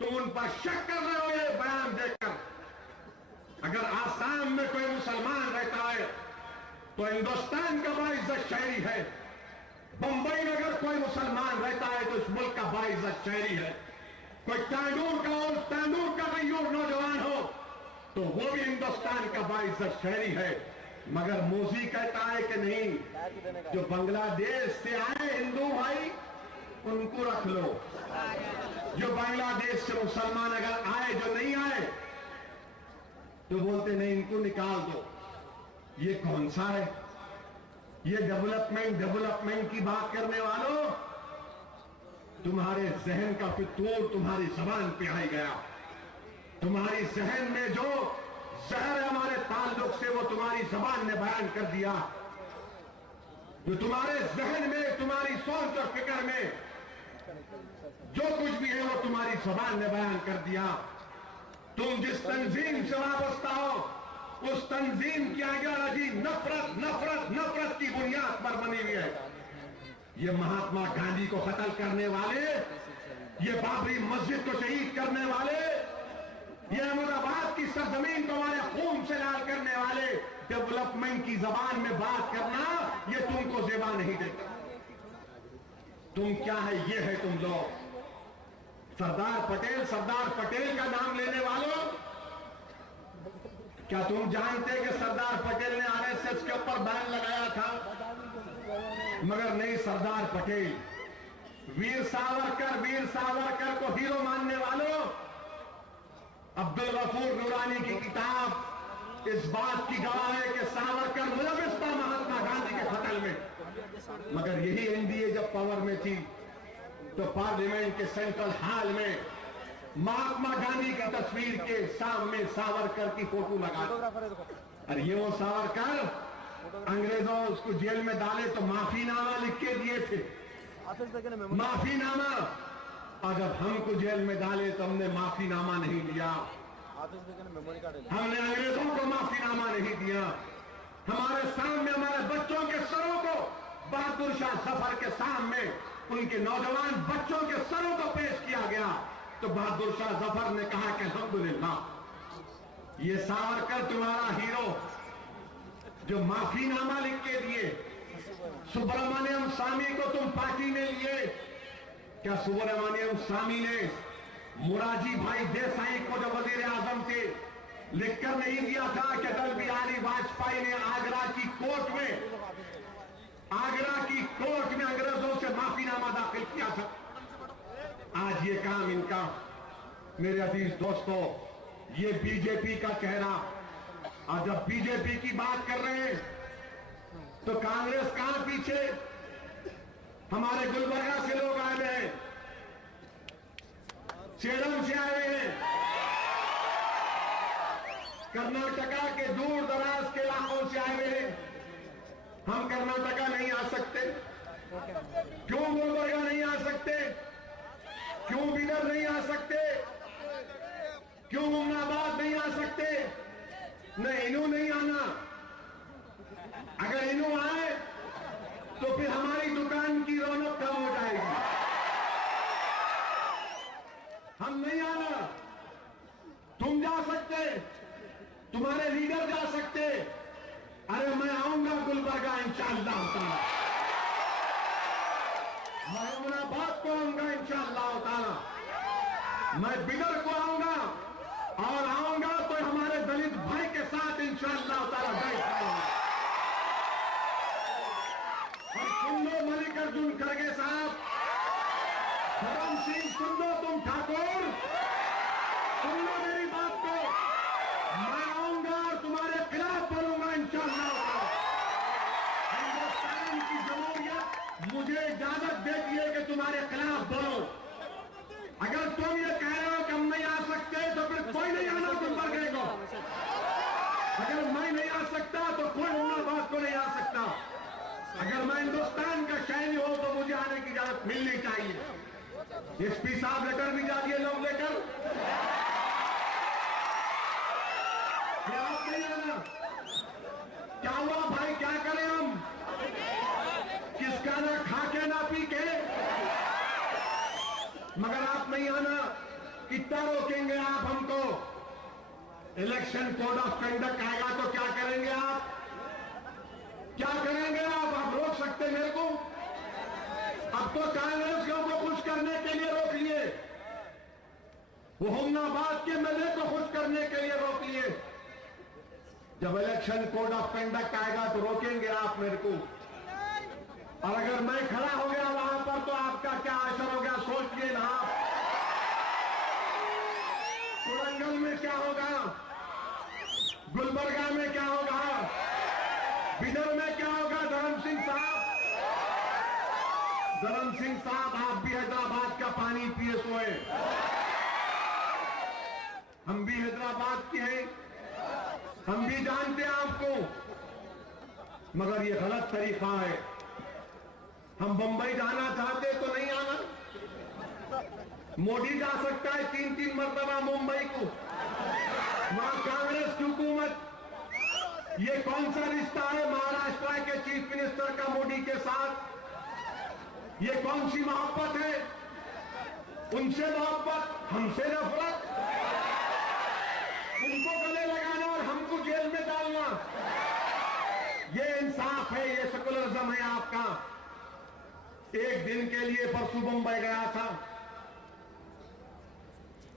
तुम उन पर शक कर रहे हो ये बयान देकर। अगर आसाम में कोई मुसलमान रहता है तो हिंदुस्तान का बाइज्जत शहरी है। बंबई में अगर कोई मुसलमान रहता है तो इस मुल्क का बाइज्जत शहरी है। कोई तैमूर का गयूर नौजवान हो तो वो भी हिंदुस्तान का बाइज्जत शहरी है। मगर मोदी कहता है कि नहीं, जो बांग्लादेश से आए हिंदू भाई उनको रख लो। जो बांग्लादेश से मुसलमान अगर आए, जो नहीं आए, तो बोलते नहीं, इनको निकाल दो। ये कौन सा है? ये डेवलपमेंट की बात करने वालों, तुम्हारे जहन का फितूर तुम्हारी जबान पे आ गया। तुम्हारी जहन में जो जहर है हमारे ताल्लुक से वो तुम्हारी जबान ने बयान कर दिया। जो तुम्हारे जहन में, तुम्हारी सोच और फिक्र में जो कुछ भी है वो तुम्हारी जबान ने बयान कर दिया। तुम जिस तंजीम से वाबस्ता हो उस तंजीम की आइडियोलॉजी नफरत नफरत नफरत की बुनियाद पर बनी हुई है। ये महात्मा गांधी को कत्ल करने वाले, ये बाबरी मस्जिद को शहीद करने वाले, ये अहमदाबाद की सरजमीन को हमारे खून से लाल करने वाले, डेवलपमेंट की जबान में बात करना ये तुमको जेबा नहीं देता। तुम क्या है? ये है तुम लोग। सरदार पटेल का नाम लेने वालों, क्या तुम जानते कि सरदार पटेल ने आरएसएस के ऊपर बैन लगाया था? मगर नहीं, सरदार पटेल, वीर सावरकर को हीरो मानने वालों, अब्दुल गफूर नूरानी की किताब इस बात की गवाह है कि सावरकर मुलविस था महात्मा गांधी के कत्ल में। मगर यही एनडीए जब पावर में थी तो पार्लियामेंट के सेंट्रल हॉल में महात्मा गांधी की तस्वीर के सामने सावरकर की फोटो लगा। और ये वो सावरकर अंग्रेजों उसको जेल में डाले तो माफीनामा लिख के दिए थे, माफीनामा। और जब हमको जेल में डाले तो हमने माफीनामा नहीं दिया, हमने अंग्रेजों को माफीनामा नहीं दिया। हमारे सामने हमारे बच्चों के सरों को बहादुर शाह जफर के सामने उनके नौजवान बच्चों के सरों को पेश किया गया तो बहादुर शाह जफर ने कहा कि अल्हम्दुलिल्लाह, ये सावरकर तुम्हारा हीरो जो माफीनामा लिख के दिए। सुब्रमण्यम स्वामी को तुम पार्टी में लिए, क्या सुब्रमण्यम स्वामी ने मोरारजी भाई देसाई को जो वजीर आजम थे लिखकर नहीं दिया था कि अटल बिहारी वाजपेयी ने आगरा की कोर्ट में अंग्रेजों से माफीनामा दाखिल किया था? आज ये काम इनका। मेरे अजीज दोस्तों, ये बीजेपी का चेहरा। और जब बीजेपी की बात कर रहे हैं तो कांग्रेस कहां पीछे? हमारे गुलबर्गा से लोग आए हुए हैं, सेलम से आए हुए हैं, कर्नाटका के दूर दराज के इलाकों से आए हुए हैं। हम कर्नाटका नहीं आ सकते? क्यों गुलबर्गा नहीं आ सकते? क्यों बीदर नहीं आ सकते? क्यों मुमनाबाद नहीं आ सकते? न इन्हों नहीं आना। अगर इन्हों आए तो फिर हमारी दुकान की रौनक कम हो जाएगी। हम नहीं आना। तुम जा सकते, तुम्हारे लीडर जा सकते। अरे मैं आऊंगा गुलबर्गा इंशाअल्लाह ताला, मैं अमनाबाद को आऊंगा इंशाअल्लाह ताला, मैं बिदर को आऊंगा और आऊंगा तो हमारे दलित भाई के साथ इंशाअल्लाह ताला बैठूंगा। और सुन लो मल्लिकार्जुन खड़गे साहब, धर्म सिंह सुन लो, तुम ठाकुर सुन लो मेरी बात को, मैं आऊंगा और तुम्हारे खिलाफ बोलूंगा इंशाअल्लाह। हिंदुस्तान की जमहूरियत मुझे इजाजत देती है कि तुम्हारे खिलाफ बोलो। अगर तुम ये कह रहे हो कि हम नहीं आ सकते तो फिर कोई नहीं आना गुलबर्गे को। अगर मैं नहीं आ सकता तो कोई अमनाबाद को नहीं आ सकता। अगर मैं हिंदुस्तान का शहरी हो तो मुझे आने की इजाजत मिलनी चाहिए। एसपी साहब लेटर भी जा दिए लोग लेकर, आप नहीं आना। क्या हुआ भाई, क्या करें हम? किसका ना खा के ना पी के, मगर आप नहीं आना। कितना रोकेंगे आप हमको? इलेक्शन कोड ऑफ कंडक्ट आएगा तो क्या करेंगे आप? क्या करेंगे आप? आप रोक सकते मेरे को? अब तो कांग्रेस को खुश करने के लिए रोक लिए, वो हमनाबाद के एमएलए को खुश करने के लिए रोक लिए। जब इलेक्शन कोड ऑफ कंडक्ट आएगा तो रोकेंगे आप मेरे को? और अगर मैं खड़ा हो गया वहां पर तो आपका क्या असर हो गया सोचिए ना आप। सुरंगल में क्या होगा, गुलबर्गा में क्या होगा, बिदर में क्या होगा? धर्म सिंह साहब आप भी हैदराबाद का पानी पिए सोए, हम भी हैदराबाद के हैं, हम भी जानते हैं आपको, मगर ये गलत तरीका है। हम बंबई जाना चाहते तो नहीं आना। मोदी जा सकता है 3-3 मरतबा मुंबई को, वहां कांग्रेस की हुकूमत। ये कौन सा रिश्ता है महाराष्ट्र के चीफ मिनिस्टर का मोदी के साथ? ये कौन सी मोहब्बत है? उनसे मोहब्बत, हमसे नफरत, उनको गले लगाना और हमको जेल में डालना, ये इंसाफ है, ये सेकुलरिज्म है आपका। एक दिन के लिए परसों मुंबई गया था,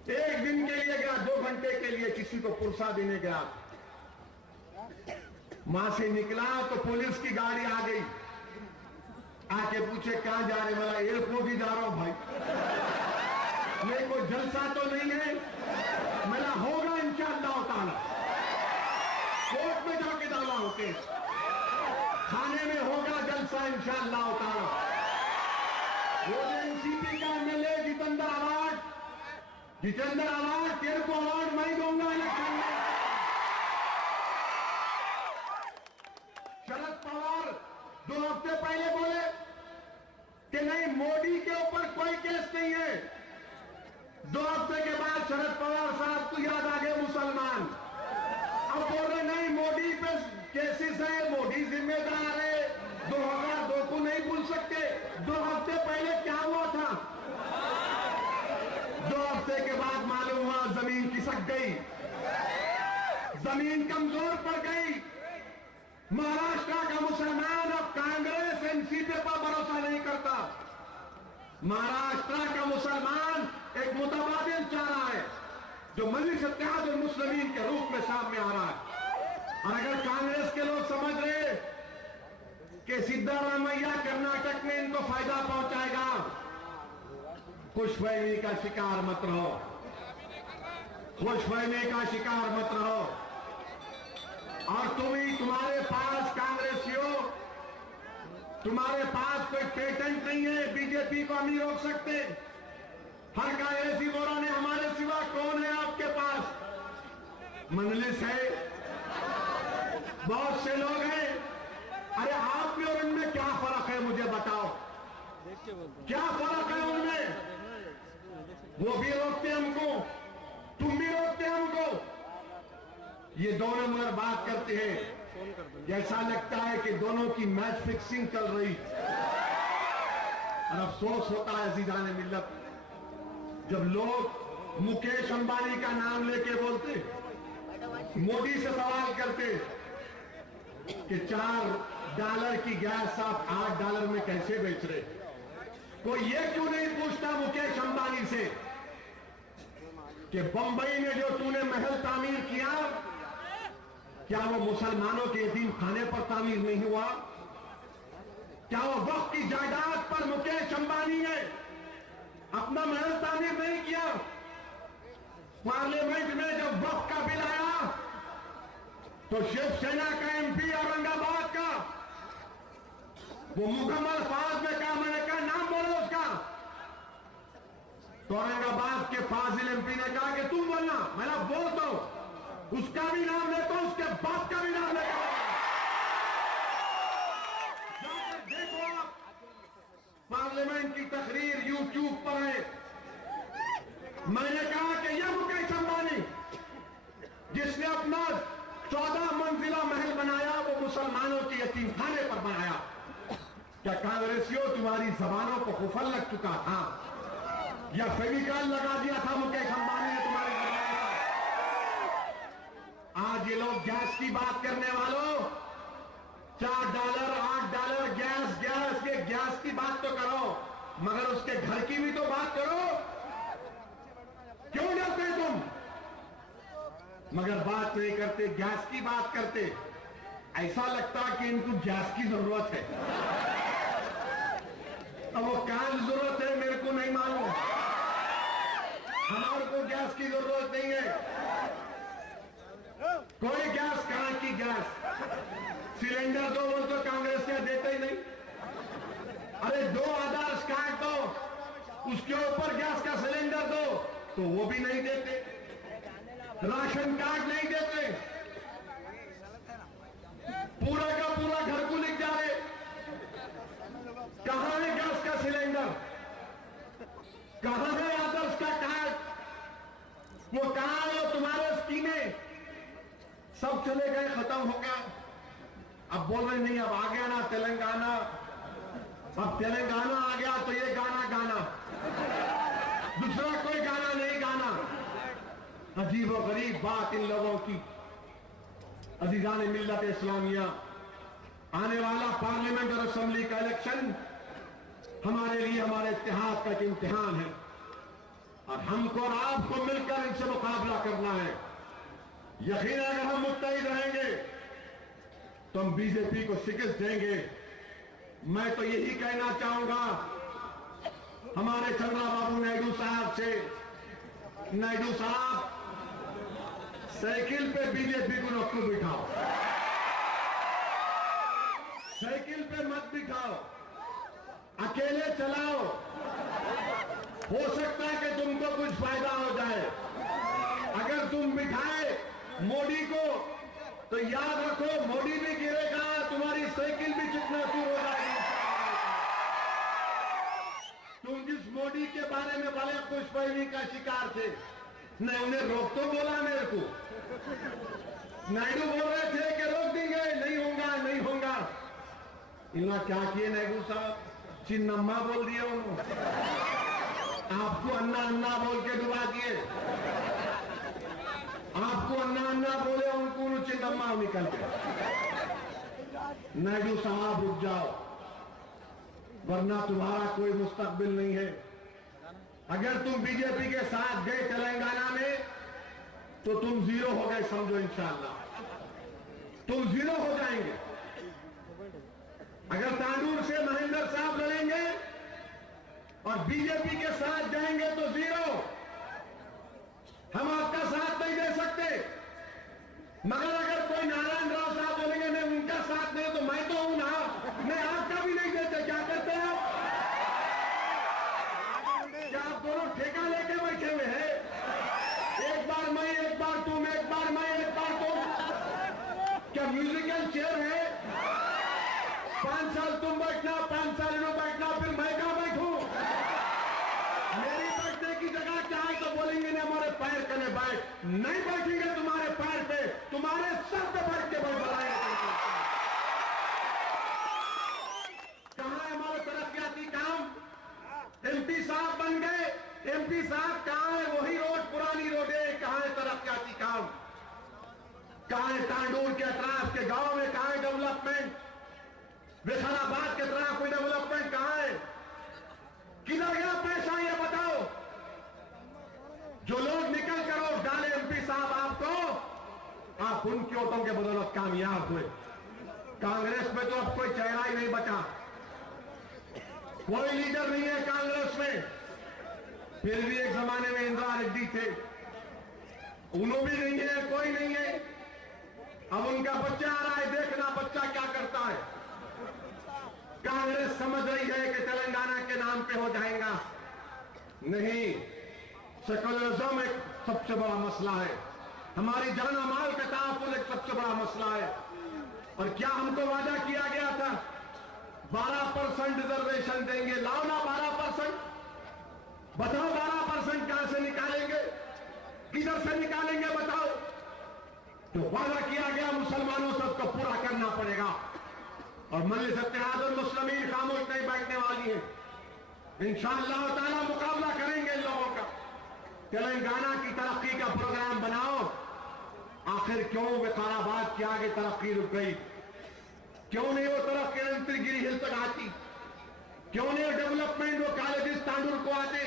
एक दिन के लिए गया, 2 घंटे के लिए किसी को पुरसा देने गया। वहां से निकला तो पुलिस की गाड़ी आ गई, आके पूछे कहां जा रहे? वाला एयरपोर्ट ही जा रहा हूं भाई। मेरे को जलसा तो नहीं है? मेरा होगा इंशाअल्लाह ताला, कोर्ट में जाके डाला हो केस, थाने में होगा जलसा इंशाअल्लाह ताला। वो एनसीपी का एमएलए जितेंद्र आवाज तेरे को अवार्ड मैं दूंगा इलेक्शन में। शरद पवार 2 हफ्ते पहले बोले कि नहीं मोदी के ऊपर कोई केस नहीं है। 2 हफ्ते के बाद शरद पवार साहब को याद आ गए मुसलमान, अब बोल रहे नहीं मोदी पे केसेस है, मोदी जिम्मेदार है, 2002 को नहीं भूल सकते। 2 हफ्ते पहले क्या हुआ था? 2 हफ्ते के बाद मालूम हुआ जमीन खिसक गई, जमीन कमजोर पड़ गई। महाराष्ट्र का मुसलमान अब कांग्रेस एनसीपी पर भरोसा नहीं करता। महाराष्ट्र का मुसलमान एक मुतबादिल चाह रहा है, जो मजलिस इत्तेहाद मुस्लिमीन के रूप में सामने आ रहा है। और अगर कांग्रेस के लोग समझ रहे कि सिद्धारामैया कर्नाटक में इनको फायदा पहुंचाएगा, खुशफहमी का शिकार मत रहो, खुशफहमी का शिकार मत रहो। और तुम्हारे पास कांग्रेसियों, तुम्हारे पास कोई पेटेंट नहीं है, बीजेपी को हम नहीं रोक सकते। हर का ऐसी बोरा ने हमारे सिवा कौन है आपके पास? मजलिस है, बहुत से लोग हैं। अरे आप में और उनमें क्या फर्क है मुझे बताओ, क्या फर्क है उनमें? वो भी रोकते हमको, तुम भी रोकते हमको। ये दोनों मगर बात करते हैं, जैसा लगता है कि दोनों की मैच फिक्सिंग चल रही। और अफसोस होता है अज़ीज़ान मिल्लत, जब लोग मुकेश अंबानी का नाम लेके बोलते, मोदी से सवाल करते कि $4 की गैस आप $8 में कैसे बेच रहे। कोई ये क्यों नहीं पूछता मुकेश अंबानी से कि बंबई में जो तूने महल तामीर किया, क्या वो मुसलमानों के यतीम खाने पर तामीर नहीं हुआ? क्या वो वक्त की जायदाद पर मुकेश अंबानी ने अपना महल तामीर नहीं किया? पार्लियामेंट में जब वक्त का बिल आया तो शिवसेना का एमपी औरंगाबाद का वो मुकम्मल फाज में कहा, मैंने कहा नाम बोलो उसका, तो औरंगाबाद के फाजिल एमपी ने कहा कि तुम बोलना, मैं बोलता हूं, उसका भी नाम लेता हूं, उसके बाप का भी नाम लेता हूं। देखो आप, पार्लियामेंट की तकरीर यूट्यूब पर है। मैंने कहा कि यह मुकेश अंबानी जिसने अपना 14 मंजिला महल बनाया, वो मुसलमानों के यतीम खाने पर बनाया। क्या कांग्रेसियों तुम्हारी जबानों को कुफल लग चुका था या फेविकॉल लगा दिया था मुकेश अंबानी ने तुम्हारे जबान पर? आज ये लोग गैस की बात करने वालों, $4 $8 गैस गैस के गैस की बात तो करो, मगर उसके घर की भी तो बात करो। क्यों डरते तुम? मगर बात नहीं करते, गैस की बात करते। ऐसा लगता कि इनको गैस की जरूरत है। अब वो क्या जरूरत है मेरे को नहीं मालूम। हमारे को गैस की जरूरत नहीं है। कोई गैस, कहां की गैस? सिलेंडर दो बोल तो कांग्रेस ने देते ही नहीं। अरे 2 आधार कार्ड दो, उसके ऊपर गैस का सिलेंडर दो, तो वो भी नहीं देते। राशन कार्ड नहीं देते। पूरा का पूरा घर को लिख जा रहे। कहां है गैस का सिलेंडर? कहां है आदर्श का कार्ड? वो कहां है तुम्हारे स्कीमें? सब चले गए, खत्म हो गया। अब बोल रहे नहीं, अब आ गया ना तेलंगाना, अब तेलंगाना आ गया तो ये गाना गाना, दूसरा कोई गाना नहीं गाना। अजीब और गरीब बात इन लोगों की। अजीजान मिल्लत इस्लामिया, आने वाला पार्लियामेंट और असेंबली का इलेक्शन हमारे लिए, हमारे इत्तेहाद का एक इम्तिहान है और हमको और आपको मिलकर इनसे मुकाबला करना है। यकीन अगर हम मुत्तहिद रहेंगे तो हम बीजेपी को शिकस्त देंगे। मैं तो यही कहना चाहूंगा हमारे चंद्रबाबू नायडू साहब से, नायडू साहब साइकिल पे बीजेपी को न बिठाओ, साइकिल पे मत बिठाओ, अकेले चलाओ। हो सकता है कि तुमको कुछ फायदा हो जाए। अगर तुम बिठाए मोदी को तो याद रखो, मोदी भी गिरेगा, तुम्हारी साइकिल भी चिकना शुरू हो जाएगी। तुम जिस मोदी के बारे में बड़े खुशफहमी का शिकार थे, नहीं उन्हें रोक तो बोला मेरे को। नायडू बोल रहे थे कि रोक देंगे, नहीं होगा नहीं होगा। इन्होंने क्या किए नायडू साहब? चिन्नम्मा बोल दिया उन्होंने, आपको अन्ना अन्ना बोल के डुबा दिए। आपको अन्ना अन्ना बोले, उनको चिन्नम्मा निकल के। नायडू साहब रुक जाओ, वरना तुम्हारा कोई मुस्तकबिल नहीं है। अगर तुम बीजेपी के साथ गए तेलंगाना में तो तुम जीरो हो गए, समझो। इंशाअल्लाह तुम जीरो हो जाएंगे। अगर तांडूर से महेंद्र साहब लड़ेंगे और बीजेपी के साथ जाएंगे तो जीरो। हम आपका साथ नहीं दे सकते, मगर अगर कोई नारायण राव साहब बोलेंगे मैं उनका साथ नहीं, तो मैं तो हूं ना, मैं आपका भी नहीं देते। क्या करते हैं आप? क्या आप दोनों ठेका लेके बैठे हुए हैं? एक बार मैं, एक बार तुम, एक बार मैं, एक बार तुम। क्या म्यूजिकल चेयर है? 5 साल तुम बैठना, 5 साल इन्हों बैठना, फिर मैं कहां बैठूं? मेरी बैठने की जगह क्या है तो बोलेंगे ना हमारे पैर कने बैठ। नहीं बैठेंगे तुम्हारे पैर पे, तुम्हारे सर पे बैठ के बैठ बनाएंगे। कहां है हमारे तरक्याती काम? एमपी साहब बन गए, एमपी साहब कहां है? वही रोड तांडूर के अतराफ के गांव में कहां है डेवलपमेंट? विशालाबाद के तरफ कोई डेवलपमेंट कहां है? किधर गया पैसा, ये बताओ। जो लोग निकल कर और डाले एमपी साहब आपको, आप उनकी वोटों के बदौलत कामयाब हुए। कांग्रेस में तो अब कोई चेहरा ही नहीं बचा, कोई लीडर नहीं है कांग्रेस में। फिर भी एक जमाने में इंदिरा रेड्डी थे, उन्होंने भी नहीं है, कोई नहीं है। अब उनका बच्चा आ रहा है, देखना बच्चा क्या करता है। कांग्रेस समझ रही है कि तेलंगाना के नाम पे हो जाएगा, नहीं। सेकुलरिज्म एक सबसे बड़ा मसला है, हमारी जान माल का तहफ्फुज़ एक सबसे बड़ा मसला है। और क्या हमको वादा किया गया था 12% रिजर्वेशन देंगे, लाओ ना 12%, बताओ 12% कहां से निकालेंगे, किधर से निकालेंगे बताओ। तो वादा किया गया मुसलमानों से उसको पूरा करना पड़ेगा। और मजलिस इत्तेहादुल मुस्लिमीन खामोश नहीं बैठने वाली है। इंशाअल्लाह ताला मुकाबला करेंगे इन लोगों का। तेलंगाना की तरक्की का प्रोग्राम बनाओ। आखिर क्यों विकाराबाद के आगे तरक्की रुक गई? क्यों नहीं वो तरक्की गिरी हिल तक आती? क्यों नहीं डेवलपमेंट वो कॉलेजेस तांडूर को आते?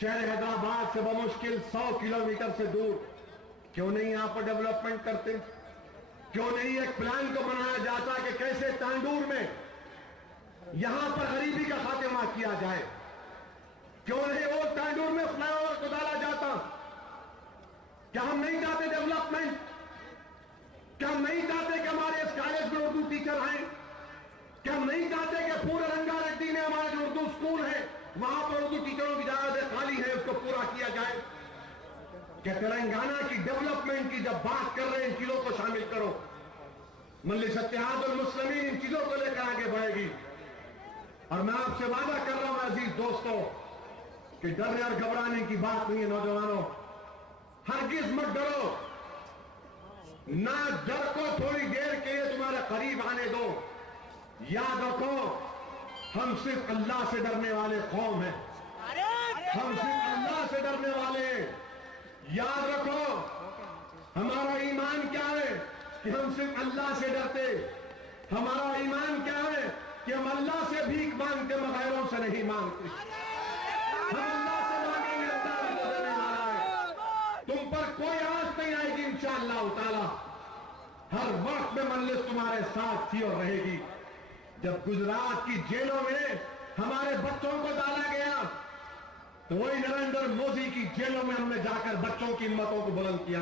शहर हैदराबाद से बमुश्किल 100 किलोमीटर से दूर क्यों नहीं यहां पर डेवलपमेंट करते? क्यों नहीं एक प्लान को बनाया जाता कि कैसे तांडूर में यहां पर गरीबी का खात्मा किया जाए? क्यों नहीं वो तांडूर में फ्लाईओवर को डाला जाता? क्या हम नहीं चाहते डेवलपमेंट? क्या हम नहीं चाहते कि हमारे इस कॉलेज में उर्दू टीचर आए? क्या हम नहीं चाहते कि पूरे रंगारेड्डी में हमारा जो उर्दू स्कूल है वहां पर उर्दू टीचरों की जगह खाली है, उसको पूरा किया जाए? क्या तेलंगाना की डेवलपमेंट की जब बात कर रहे हैं, इन चीजों को शामिल करो। मजलिस इत्तेहादुल मुस्लिमीन इन चीजों को लेकर आगे बढ़ेगी। और मैं आपसे वादा कर रहा हूं अजीज दोस्तों कि डरने और घबराने की बात नहीं है। नौजवानों, हरगिज मत डरो, ना डर को थोड़ी देर के लिए तुम्हारे करीब आने दो। याद रखो, हम सिर्फ अल्लाह से डरने वाले कौम हैं, हम सिर्फ अल्लाह से डरने वाले हैं। याद रखो, हमारा ईमान क्या है कि हम सिर्फ अल्लाह से डरते। हमारा ईमान क्या है कि हम अल्लाह से भीख मांगते, मगैरों से नहीं मांगते। हम अल्लाह से मांगेंगे, अल्लाह हमको देने वाला है। तुम पर कोई आंच नहीं आएगी इंशाअल्लाह ताला। हर वक्त में मजलिस तुम्हारे साथ थी और रहेगी। जब गुजरात की जेलों में हमारे बच्चों को डाला गया तो वही नरेंद्र मोदी की जेलों में हमने जाकर बच्चों की हिम्मतों को बुलंद किया,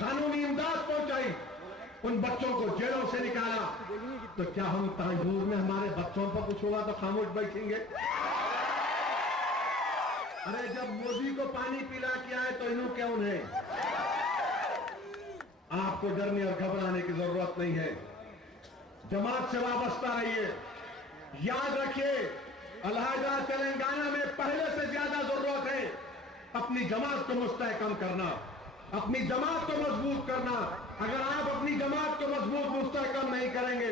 कानूनी इमदाद पहुंचाई, उन बच्चों को जेलों से निकाला। तो क्या हम तांडूर में हमारे बच्चों पर कुछ होगा तो खामोश बैठेंगे? अरे जब मोदी को पानी पिला के आए तो इन्हों क्यों है? आपको डरने और घबराने की जरूरत नहीं है। जमात से वाबस्ता रहिए। याद रखिए, अलहदा तेलंगाना में पहले से ज्यादा जरूरत है अपनी जमात को मुस्तहकम करना, अपनी जमात को मजबूत करना। अगर आप अपनी जमात को मजबूत मुस्तहकम नहीं करेंगे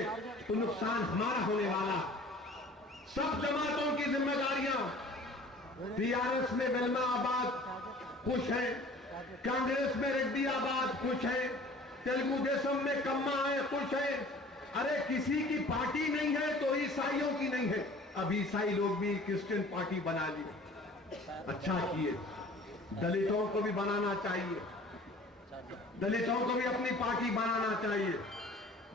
तो नुकसान हमारा होने वाला। सब जमातों की जिम्मेदारियां, टीआरएस में वेलमा आबाद खुश है, कांग्रेस में रेड्डी आबाद खुश है, तेलुगु देशम में कम्मा है खुश है। अरे किसी की पार्टी नहीं है तो ईसाइयों की नहीं है। अब ईसाई लोग भी क्रिश्चियन पार्टी बना ली, अच्छा किए। दलितों को भी बनाना चाहिए, दलितों को भी अपनी पार्टी बनाना चाहिए।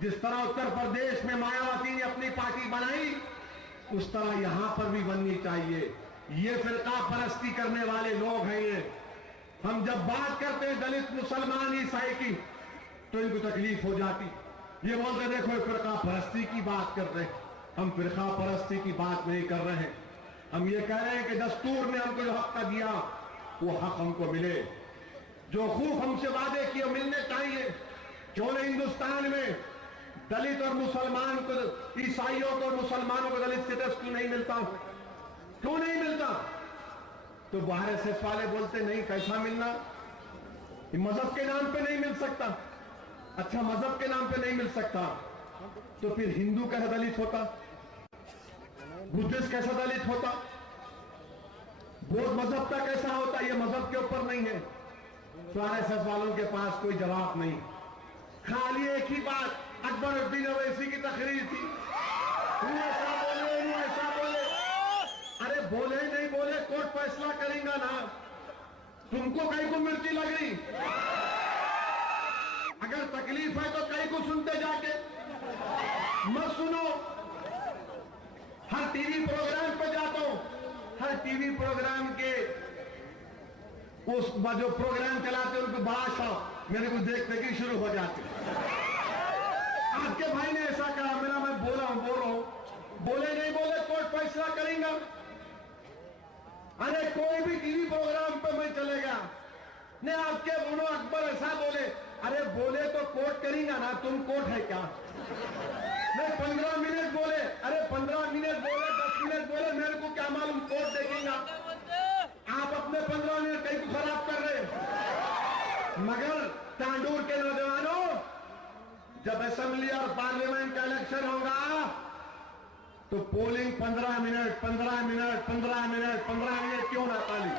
जिस तरह उत्तर प्रदेश में मायावती ने अपनी पार्टी बनाई, उस तरह यहां पर भी बननी चाहिए। ये फिरका परस्ती करने वाले लोग हैं ये। हम जब बात करते हैं दलित, मुसलमान, ईसाई की तो इनको तकलीफ हो जाती। ये बोलते देखो फिरका परस्ती की बात कर रहे हैं। हम फिरका परस्ती की बात नहीं कर रहे हैं। हम ये कह रहे हैं कि दस्तूर ने हमको जो हक दिया वो हक हमको मिले। जो खूब हमसे वादे किए मिलने चाहिए। क्यों नहीं हिंदुस्तान में दलित और मुसलमान को, ईसाइयों को और मुसलमानों को दलित स्टेटस क्यों नहीं मिलता? क्यों नहीं मिलता? तो आरएसएस वाले बोलते नहीं, कैसा मिलना? मजहब के नाम पे नहीं मिल सकता। अच्छा, मजहब के नाम पे नहीं मिल सकता तो फिर हिंदू कैसा दलित होता? बुद्धिस्ट कैसा दलित होता? बौद्ध मजहब का कैसा होता? ये मजहब के ऊपर नहीं है, तो आरएसएस वालों के पास कोई जवाब नहीं। खाली एक ही बात, अकबर उद्दीन ओवैसी की तकरीर थी, ऐसा बोले, ऐसा बोले। अरे बोले नहीं बोले, कोर्ट फैसला करेगा ना। तुमको कहीं को मिर्ची लग रही? अगर तकलीफ है तो कहीं को सुनते जाके मत सुनो। हर टीवी प्रोग्राम पे जाता हूं, हर टीवी प्रोग्राम के उस जो प्रोग्राम चलाते उनको बड़ा शौक मेरे को देखने की शुरू हो जाती। आपके भाई ने ऐसा कहा, मेरा मैं बोल रहा हूं, बोले नहीं बोले कोर्ट फैसला करेगा। अरे कोई भी टीवी प्रोग्राम पे मैं चलेगा नहीं, आपके बोलो अकबर ऐसा बोले, अरे बोले तो कोर्ट करेगा ना, तुम कोर्ट है क्या? नहीं 15 मिनट बोले, अरे 15 मिनट बोले, 10 मिनट बोले, मेरे को क्या मालूम कोर्ट देखेगा। आप अपने 15 मिनट कहीं को खराब कर रहे। मगर तांडूर के नौजवानों, जब असेंबली और पार्लियामेंट का इलेक्शन होगा तो polling 15 minute 15 minute 15 minute 15 minute क्यों ना पाली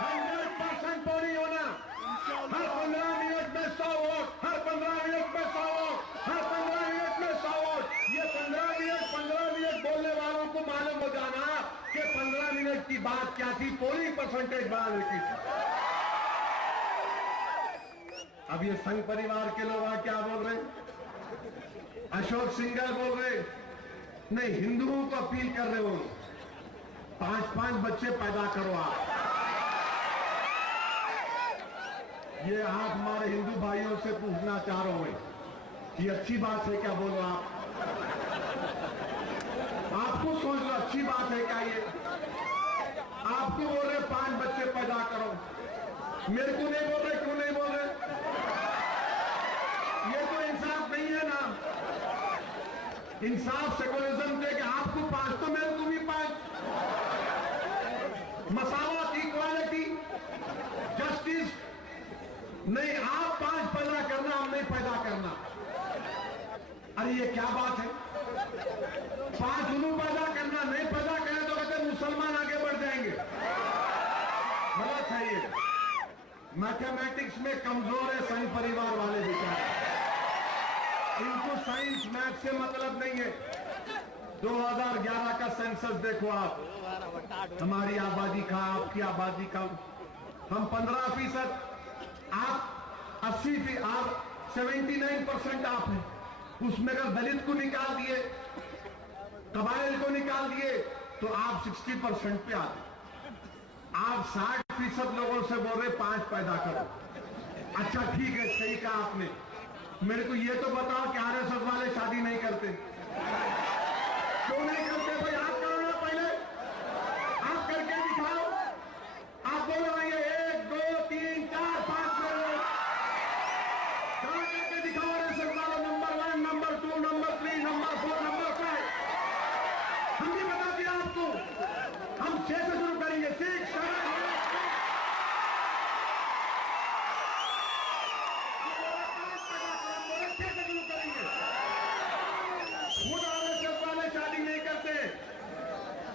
100% पोलिंग होना। हर 15 मिनट में 100 वोट, हर 15 मिनट में 100 वोट, हर 15 मिनट में 100 वोट। ये 15 मिनट बोलने वालों को मालूम हो जाना कि 15 मिनट की बात क्या थी, पोलिंग परसेंटेज बढ़ाने की थी। अब ये संघ परिवार के लोग क्या बोल रहे? अशोक सिंघल बोल रहे नहीं, हिंदुओं को अपील कर रहे हो, 5-5 बच्चे पैदा करो आप। ये आप हमारे हिंदू भाइयों से पूछना चाह रहा हूं, ये अच्छी बात है क्या? बोलो आपको सोच लो, अच्छी बात है क्या ये? आपको बोल रहे 5 बच्चे पैदा करो, मेरे को नहीं बोल रहे, क्यों नहीं बोल रहे? ये तो इंसाफ नहीं है ना। इंसाफ सेकुलरिज्म थे कि आपको 5 तो मेरे को भी 5। मसावत, इक्वालिटी, जस्टिस नहीं, आप 5 पैदा करना, हम नहीं पैदा करना। अरे ये क्या बात है? 5 उन्होंने पैदा करना, नहीं पैदा करें तो कहते मुसलमान आगे बढ़ जाएंगे। गलत है ये। मैथमेटिक्स में कमजोर है संघ परिवार वाले बेचारे, इनको साइंस मैथ से मतलब नहीं है। 2011 का सेंसस देखो आप, हमारी आबादी का, आपकी आबादी का, हम 15%, आप 80, आप 79% आप हैं। उसमें अगर दलित को निकाल दिए, कबाइल को निकाल दिए, तो आप 60% पे आते। आप 60% लोगों से बोल रहे 5 पैदा करो। अच्छा ठीक है, सही कहा आपने। मेरे को ये तो बताओ कि आरएसएस वाले शादी नहीं करते? क्यों नहीं करते भाई? आप करो ना पहले, आप करके दिखाओ। आप बोलो ये 1 2 3 4 5 करो, करके दिखाओ। आरएसएस वाला number 1, number 2, number 3, number 4, number 5। हम भी बता दिया आपको, हम 6 से शुरू करेंगे। 6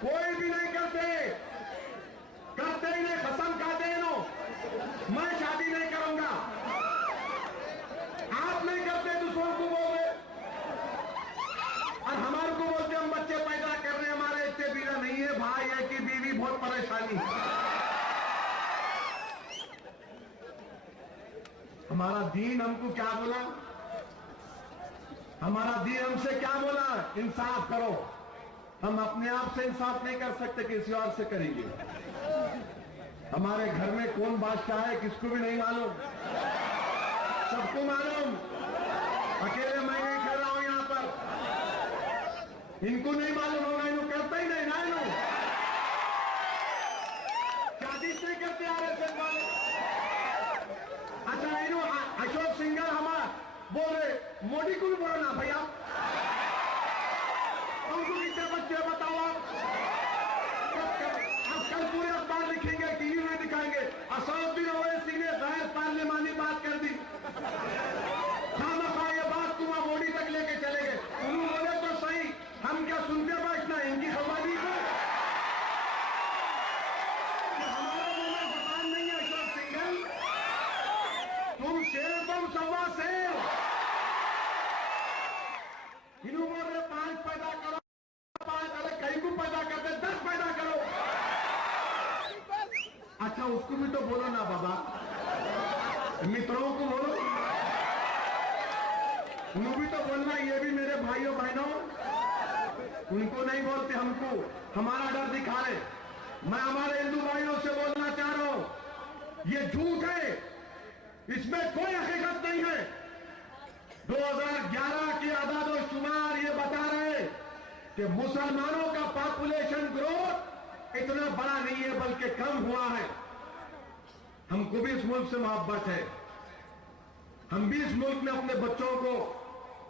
कोई भी नहीं करते, करते ही नहीं, कसम खाते हैं नो, मैं शादी नहीं करूंगा। आप नहीं करते, दूसरों को बोल रहे और हमारे को बोलते हम बच्चे पैदा कर रहे हैं, हमारे इतने बीरा नहीं है भाई, है कि बीवी बहुत परेशानी। हमारा दीन हमको क्या बोला? हमारा दीन हमसे क्या बोला? इंसाफ करो। हम अपने आप से इंसाफ नहीं कर सकते, किसी और से करेंगे। हमारे घर में कौन बादशाह है किसको भी नहीं मालूम, सबको मालूम। अकेले मैं नहीं कर रहा हूं यहां पर, इनको नहीं मालूम होगा, इनको करता ही नहीं ना। इनको शादी नहीं करते आरएसएस वाले। अच्छा इन्हों अशोक सिंघल हमारा बोल रहे मोदी को भी बोलना भैया, उनको कितने बच्चे बताओ आप? कल पूरे अखबार लिखेंगे, टीवी में दिखाएंगे, असदुद्दीन ओवैसी ने गैर पार्लिमानी बात कर दी। खामखा ये बात तुम मोदी तक लेके चले गए। उन्होंने तो सही, हम क्या सुनते बैठना है इनकी खबरदारी को? हमारे मुंह में जबान नहीं है अशोक सिंघल। इन्हों बोल रहे 5 पैदा करो, 5 अलग कहीं को पैदा करते 10 पैदा करो। अच्छा उसको भी तो बोलो ना बाबा, मित्रों को बोलो, उन्हों भी तो बोलना, ये भी मेरे भाइयों बहनों, उनको नहीं बोलते, हमको हमारा डर दिखा रहे। मैं हमारे हिंदू भाइयों से बोलना चाह रहा हूं, ये झूठ है, इसमें कोई हकीकत नहीं है। 2011 के आदाद-ओ-शुमार ये बता रहे कि मुसलमानों का पॉपुलेशन ग्रोथ इतना बड़ा नहीं है बल्कि कम हुआ है। हमको भी इस मुल्क से मोहब्बत है, हम भी इस मुल्क में अपने बच्चों को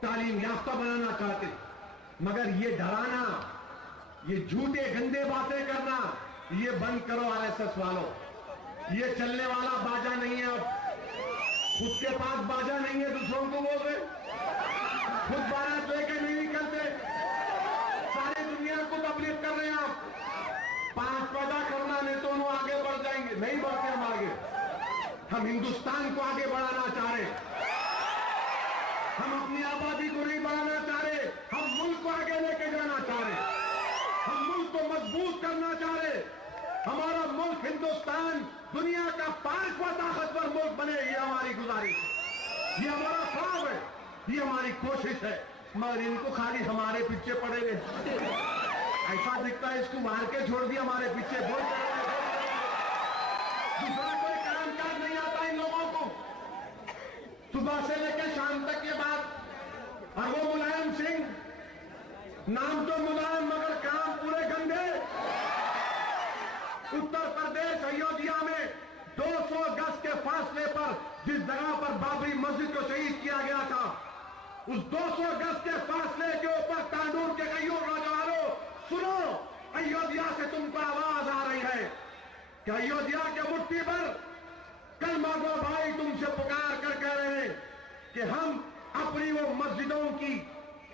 तालीम याफ्ता बनाना चाहते, मगर ये डराना, ये झूठे गंदे बातें करना, ये बंद करो आरएसएस वालों। ये चलने वाला बाजा नहीं है, अब खुद के पास बाजा नहीं है, दूसरों को बोल रहे, खुद बारात लेके नहीं निकलते, सारी दुनिया को तबलीग कर रहे हैं आप। 5 पैदा करना नहीं तो वो आगे बढ़ जाएंगे, नहीं बढ़ते हम आगे। हम हिंदुस्तान को आगे बढ़ाना चाह रहे, हम अपनी आबादी को नहीं बढ़ाना चाह रहे, हम मुल्क को आगे लेके जाना चाह रहे, हम मुल्क को मजबूत करना चाह रहे। हमारा मुल्क हिंदुस्तान दुनिया का 5वां ताकतवर मुल्क बने, ये हमारी गुजारिश है, ये हमारा ख्वाब है, ये हमारी कोशिश है। मगर इनको खाली हमारे पीछे पड़े रहे, ऐसा दिखता है इसको मार के छोड़ दिया, हमारे पीछे बोल दूसरा कोई काम काज नहीं आता इन लोगों को। सुबह से लेकर शाम तक ये बात, और वो मुलायम सिंह नाम तो मुलायम मगर काम पूरे गंदे। उत्तर प्रदेश अयोध्या में 200 गज के फासले पर जिस जगह पर बाबरी मस्जिद को शहीद किया गया था, उस 200 गज के फासले के ऊपर तांडूर के कईयों नौजवानों, सुनो, अयोध्या से तुमको आवाज आ रही है कि अयोध्या के मुट्ठी पर कलमा गो भाई तुमसे पुकार कर कह रहे हैं कि हम अपनी वो मस्जिदों की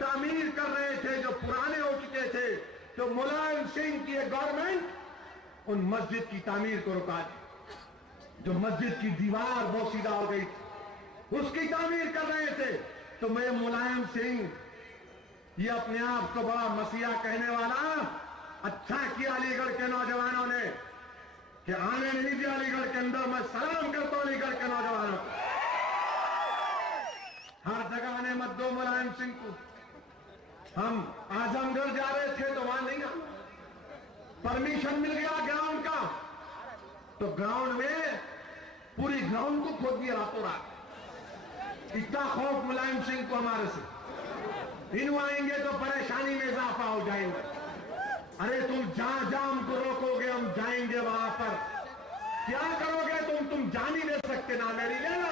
तामीर कर रहे थे जो पुराने हो चुके थे। तो मुलायम सिंह की गवर्नमेंट उन मस्जिद की तामीर को रुका दी, जो मस्जिद की दीवार वो सीधा हो गई थी, उसकी तामीर कर रहे थे। तो मैं मुलायम सिंह, ये अपने आप को बड़ा मसीहा कहने वाला, अच्छा किया अलीगढ़ के नौजवानों ने कि आने नहीं दिया अलीगढ़ के अंदर। मैं सलाम करता हूं अलीगढ़ के नौजवानों को, हर जगह आने मत दो मुलायम सिंह को। हम आजमगढ़ जा रहे थे तो वहां नहीं, परमिशन मिल गया ग्राउंड का, तो ग्राउंड में पूरी ग्राउंड को खोद दिया रातों रात। इतना खौफ मुलायम सिंह को हमारे से, इन आएंगे तो परेशानी में इजाफा हो जाएंगे। अरे तुम जहां जहां हमको रोकोगे हम जाएंगे वहां पर। क्या करोगे तुम जान ही नहीं सकते ना, मेरी ले लो,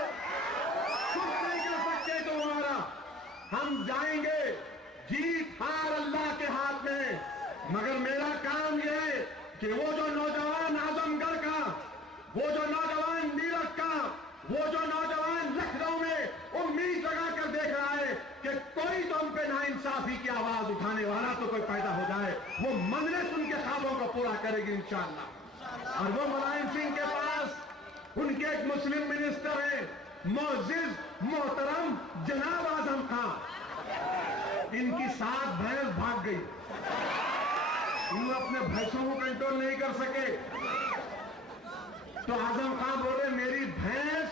कुछ नहीं कर सकते तुम हमारा। हम जाएंगे, जीत हार अल्लाह के हाथ में। मगर मेरा काम यह है कि वो जो नौजवान आजमगढ़ का, वो जो नौजवान नीरज का, वो जो नौजवान लखनऊ में उम्मीद लगा कर देख रहा है कि कोई तो हम पे नाइंसाफी की आवाज उठाने वाला तो कोई पैदा हो जाए, वो मजलिस उनके ख्वाबों को पूरा करेगी इंशाअल्लाह। और वो मुलायम सिंह के पास उनके एक मुस्लिम मिनिस्टर है, मोअज़्ज़िज़ मोहतरम जनाब आजम खान। इनकी 7 भैंस भाग गई, इन्होंने अपने भैंसों को कंट्रोल नहीं कर सके। तो आजम खान बोले मेरी भैंस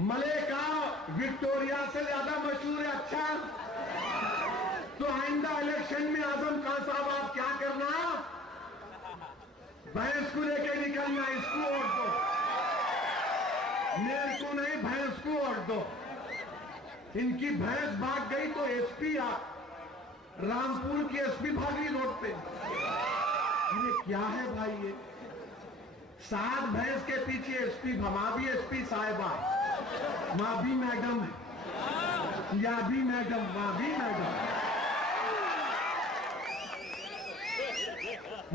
मलेका विक्टोरिया से ज्यादा मशहूर है। अच्छा, तो आइंदा इलेक्शन में आजम खान साहब आप क्या करना, भैंस को लेके निकलना, इसको वोट दो, मेरे को नहीं, भैंस को वोट दो। इनकी भैंस भाग गई तो एसपी रामपुर की एसपी भागी रोड पे। ये क्या है भाई, ये 7 भैंस के पीछे एसपी, मां भी एसपी साहिबा, मां भी मैडम है, या भी मैडम, मां भी मैडम।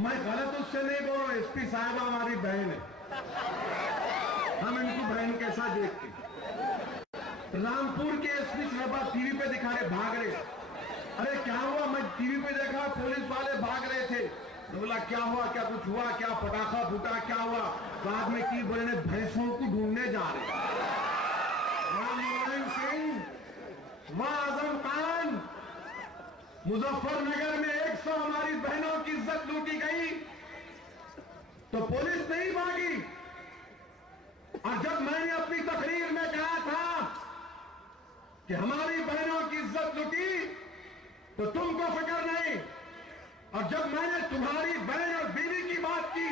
मैं गलत उससे नहीं बोल रहा, एसपी साहिबा हमारी बहन है, हम इनको बहन कैसा देखते। रामपुर के एसपी साहिबा टीवी पे दिखा रहे, भाग रहे। अरे क्या हुआ, मैं टीवी पे देखा पुलिस वाले भाग रहे थे, तो बोला क्या हुआ, क्या कुछ हुआ, क्या पटाखा फूटा, क्या हुआ। बाद में की बोले भैंसों को ढूंढने जा रहे। मुलायम सिंह आजम खान, मुजफ्फरनगर में 100 हमारी बहनों की इज्जत लूटी गई तो पुलिस नहीं भागी। और जब मैंने अपनी तकरीर में कहा था कि हमारी बहनों की इज्जत लूटी तो तुमको फिक्र नहीं, और जब मैंने तुम्हारी बहन और बीवी की बात की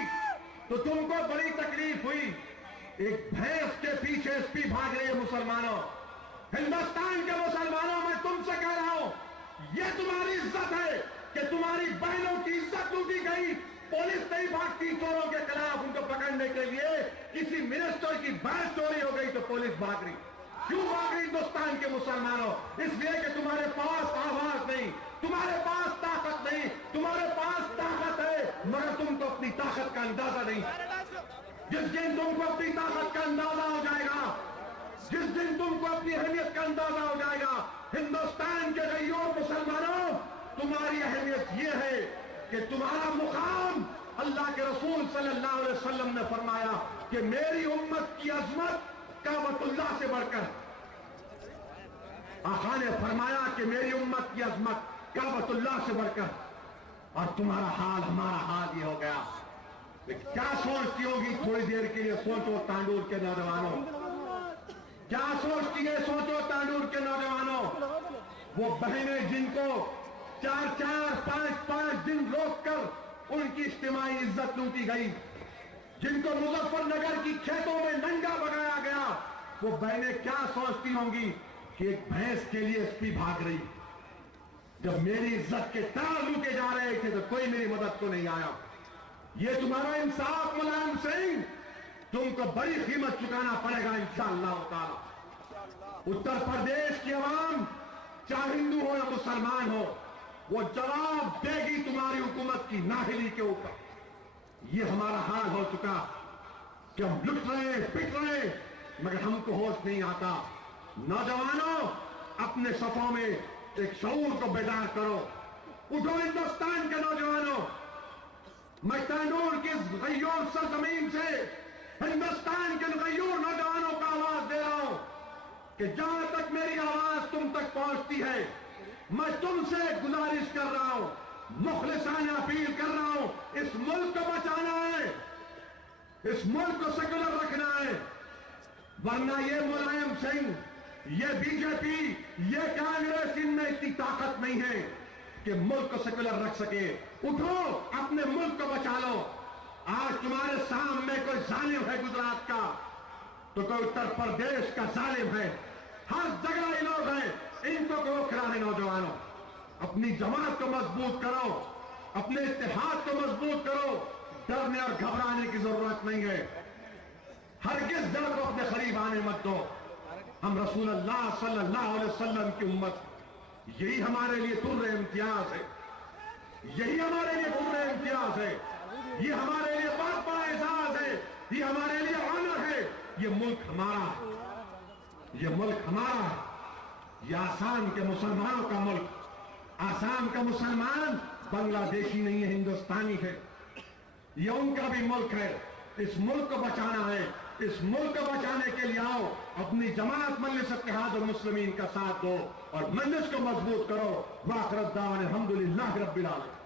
तो तुमको बड़ी तकलीफ हुई। एक भैंस के पीछे एसपी भाग रही है। मुसलमानों, हिंदुस्तान के मुसलमानों, मैं तुमसे कह रहा हूं, यह तुम्हारी इज्जत है कि तुम्हारी बहनों की इज्जत लूटी गई। पुलिस नहीं भागती चोरों के खिलाफ, उनको पकड़ने के लिए। किसी मिनिस्टर की भैंस चोरी हो गई तो पुलिस भाग रही। क्यों भाग रही हिंदुस्तान के मुसलमानों? इसलिए कि तुम्हारे पास आवाज नहीं, तुम्हारे पास ताकत नहीं। तुम्हारे पास ताकत है मगर तुमको अपनी ताकत का अंदाजा नहीं। जिस दिन तुमको अपनी ताकत का अंदाजा हो जाएगा, जिस दिन तुमको अपनी अहमियत का अंदाजा हो जाएगा, हिंदुस्तान के गैयोर मुसलमानों, तुम्हारी अहमियत यह है कि तुम्हारा मुकाम, अल्लाह के रसूल सल्लल्लाहु अलैहि वसल्लम ने फरमाया कि मेरी उम्मत की अजमत काबतुल्लाह से बढ़कर, आका ने फरमाया कि मेरी उम्मत की अजमत काबतुल्लाह से बढ़कर, और तुम्हारा हाल हमारा हाल ये हो गया। क्या सोचती होगी? थोड़ी देर के लिए सोचो तांडूर के नौजवानों, क्या सोचती है? सोचो तांडूर के नौजवानों, वो बहनें जिनको 4-4, 5-5 दिन रोककर उनकी इज्तिमाई इज्जत लूटी गई, जिनको मुजफ्फरनगर की खेतों में नंगा भगाया गया, वो बहनें क्या सोचती होंगी कि एक भैंस के लिए एसपी भाग रही। जब मेरी इज्जत के तार लूटे जा रहे थे तो कोई मेरी मदद को नहीं आया। ये तुम्हारा इंसाफ मुलायम सिंह, तुमको बड़ी कीमत चुकाना पड़ेगा इंशाअल्लाह ताला। उत्तर प्रदेश की आवाम, चाहे हिंदू हो या मुसलमान हो, वो जवाब देगी तुम्हारी हुकूमत की नाहिली के ऊपर। ये हमारा हाल हो चुका कि हम लुट रहे, पिट रहे, मगर हमको होश नहीं आता। नौजवानों, अपने सफों में एक शऊर को बेदार करो। उठो हिंदुस्तान के नौजवानों, मैं तांडूर की गैयोर सरजमीन से हिंदुस्तान के गैयोर नौजवानों को आवाज दे रहा हूं कि जहां तक मेरी आवाज तुम तक पहुंचती है, मैं तुमसे गुजारिश कर रहा हूं, मुखलिसाना अपील कर रहा हूं, इस मुल्क को बचाना है, इस मुल्क को सेकुलर रखना है। वरना ये मुलायम सिंह, ये बीजेपी, ये कांग्रेस, इनमें इतनी ताकत नहीं है कि मुल्क को सेकुलर रख सके। उठो, अपने मुल्क को बचा लो। आज तुम्हारे सामने कोई जालिम है गुजरात का, तो कोई उत्तर प्रदेश का जालिम है। हर जगह ये लोग हैं, इनको को खिलाने। नौजवानों, अपनी जमात को मजबूत करो, अपने इत्तेहाद को मजबूत करो। डरने और घबराने की जरूरत नहीं है। हरगिज़ डर को अपने करीब आने मत दो। हम रसूल अल्लाह सल्लल्लाहु अलैहि वसल्लम की उम्मत, यही हमारे लिए तुर्रे इम्तियाज है, यही हमारे लिए तुर्रे इम्तियाज है, ये हमारे लिए बहुत बड़ा एजाज है, ये हमारे लिए ऑनर है। ये मुल्क हमारा है, ये मुल्क हमारा है। ये आसाम के मुसलमानों का मुल्क। आसाम का मुसलमान बांग्लादेशी नहीं है, हिंदुस्तानी है। ये उनका भी मुल्क है। इस मुल्क को बचाना है। इस मुल्क को बचाने के लिए आओ, अपनी जमात मजलिस इत्तेहाद और मुस्लिमीन का साथ दो और मजलिस को मजबूत करो। वाखिर दावाना अल्हम्दुलिल्लाह रब्बिल आलमीन।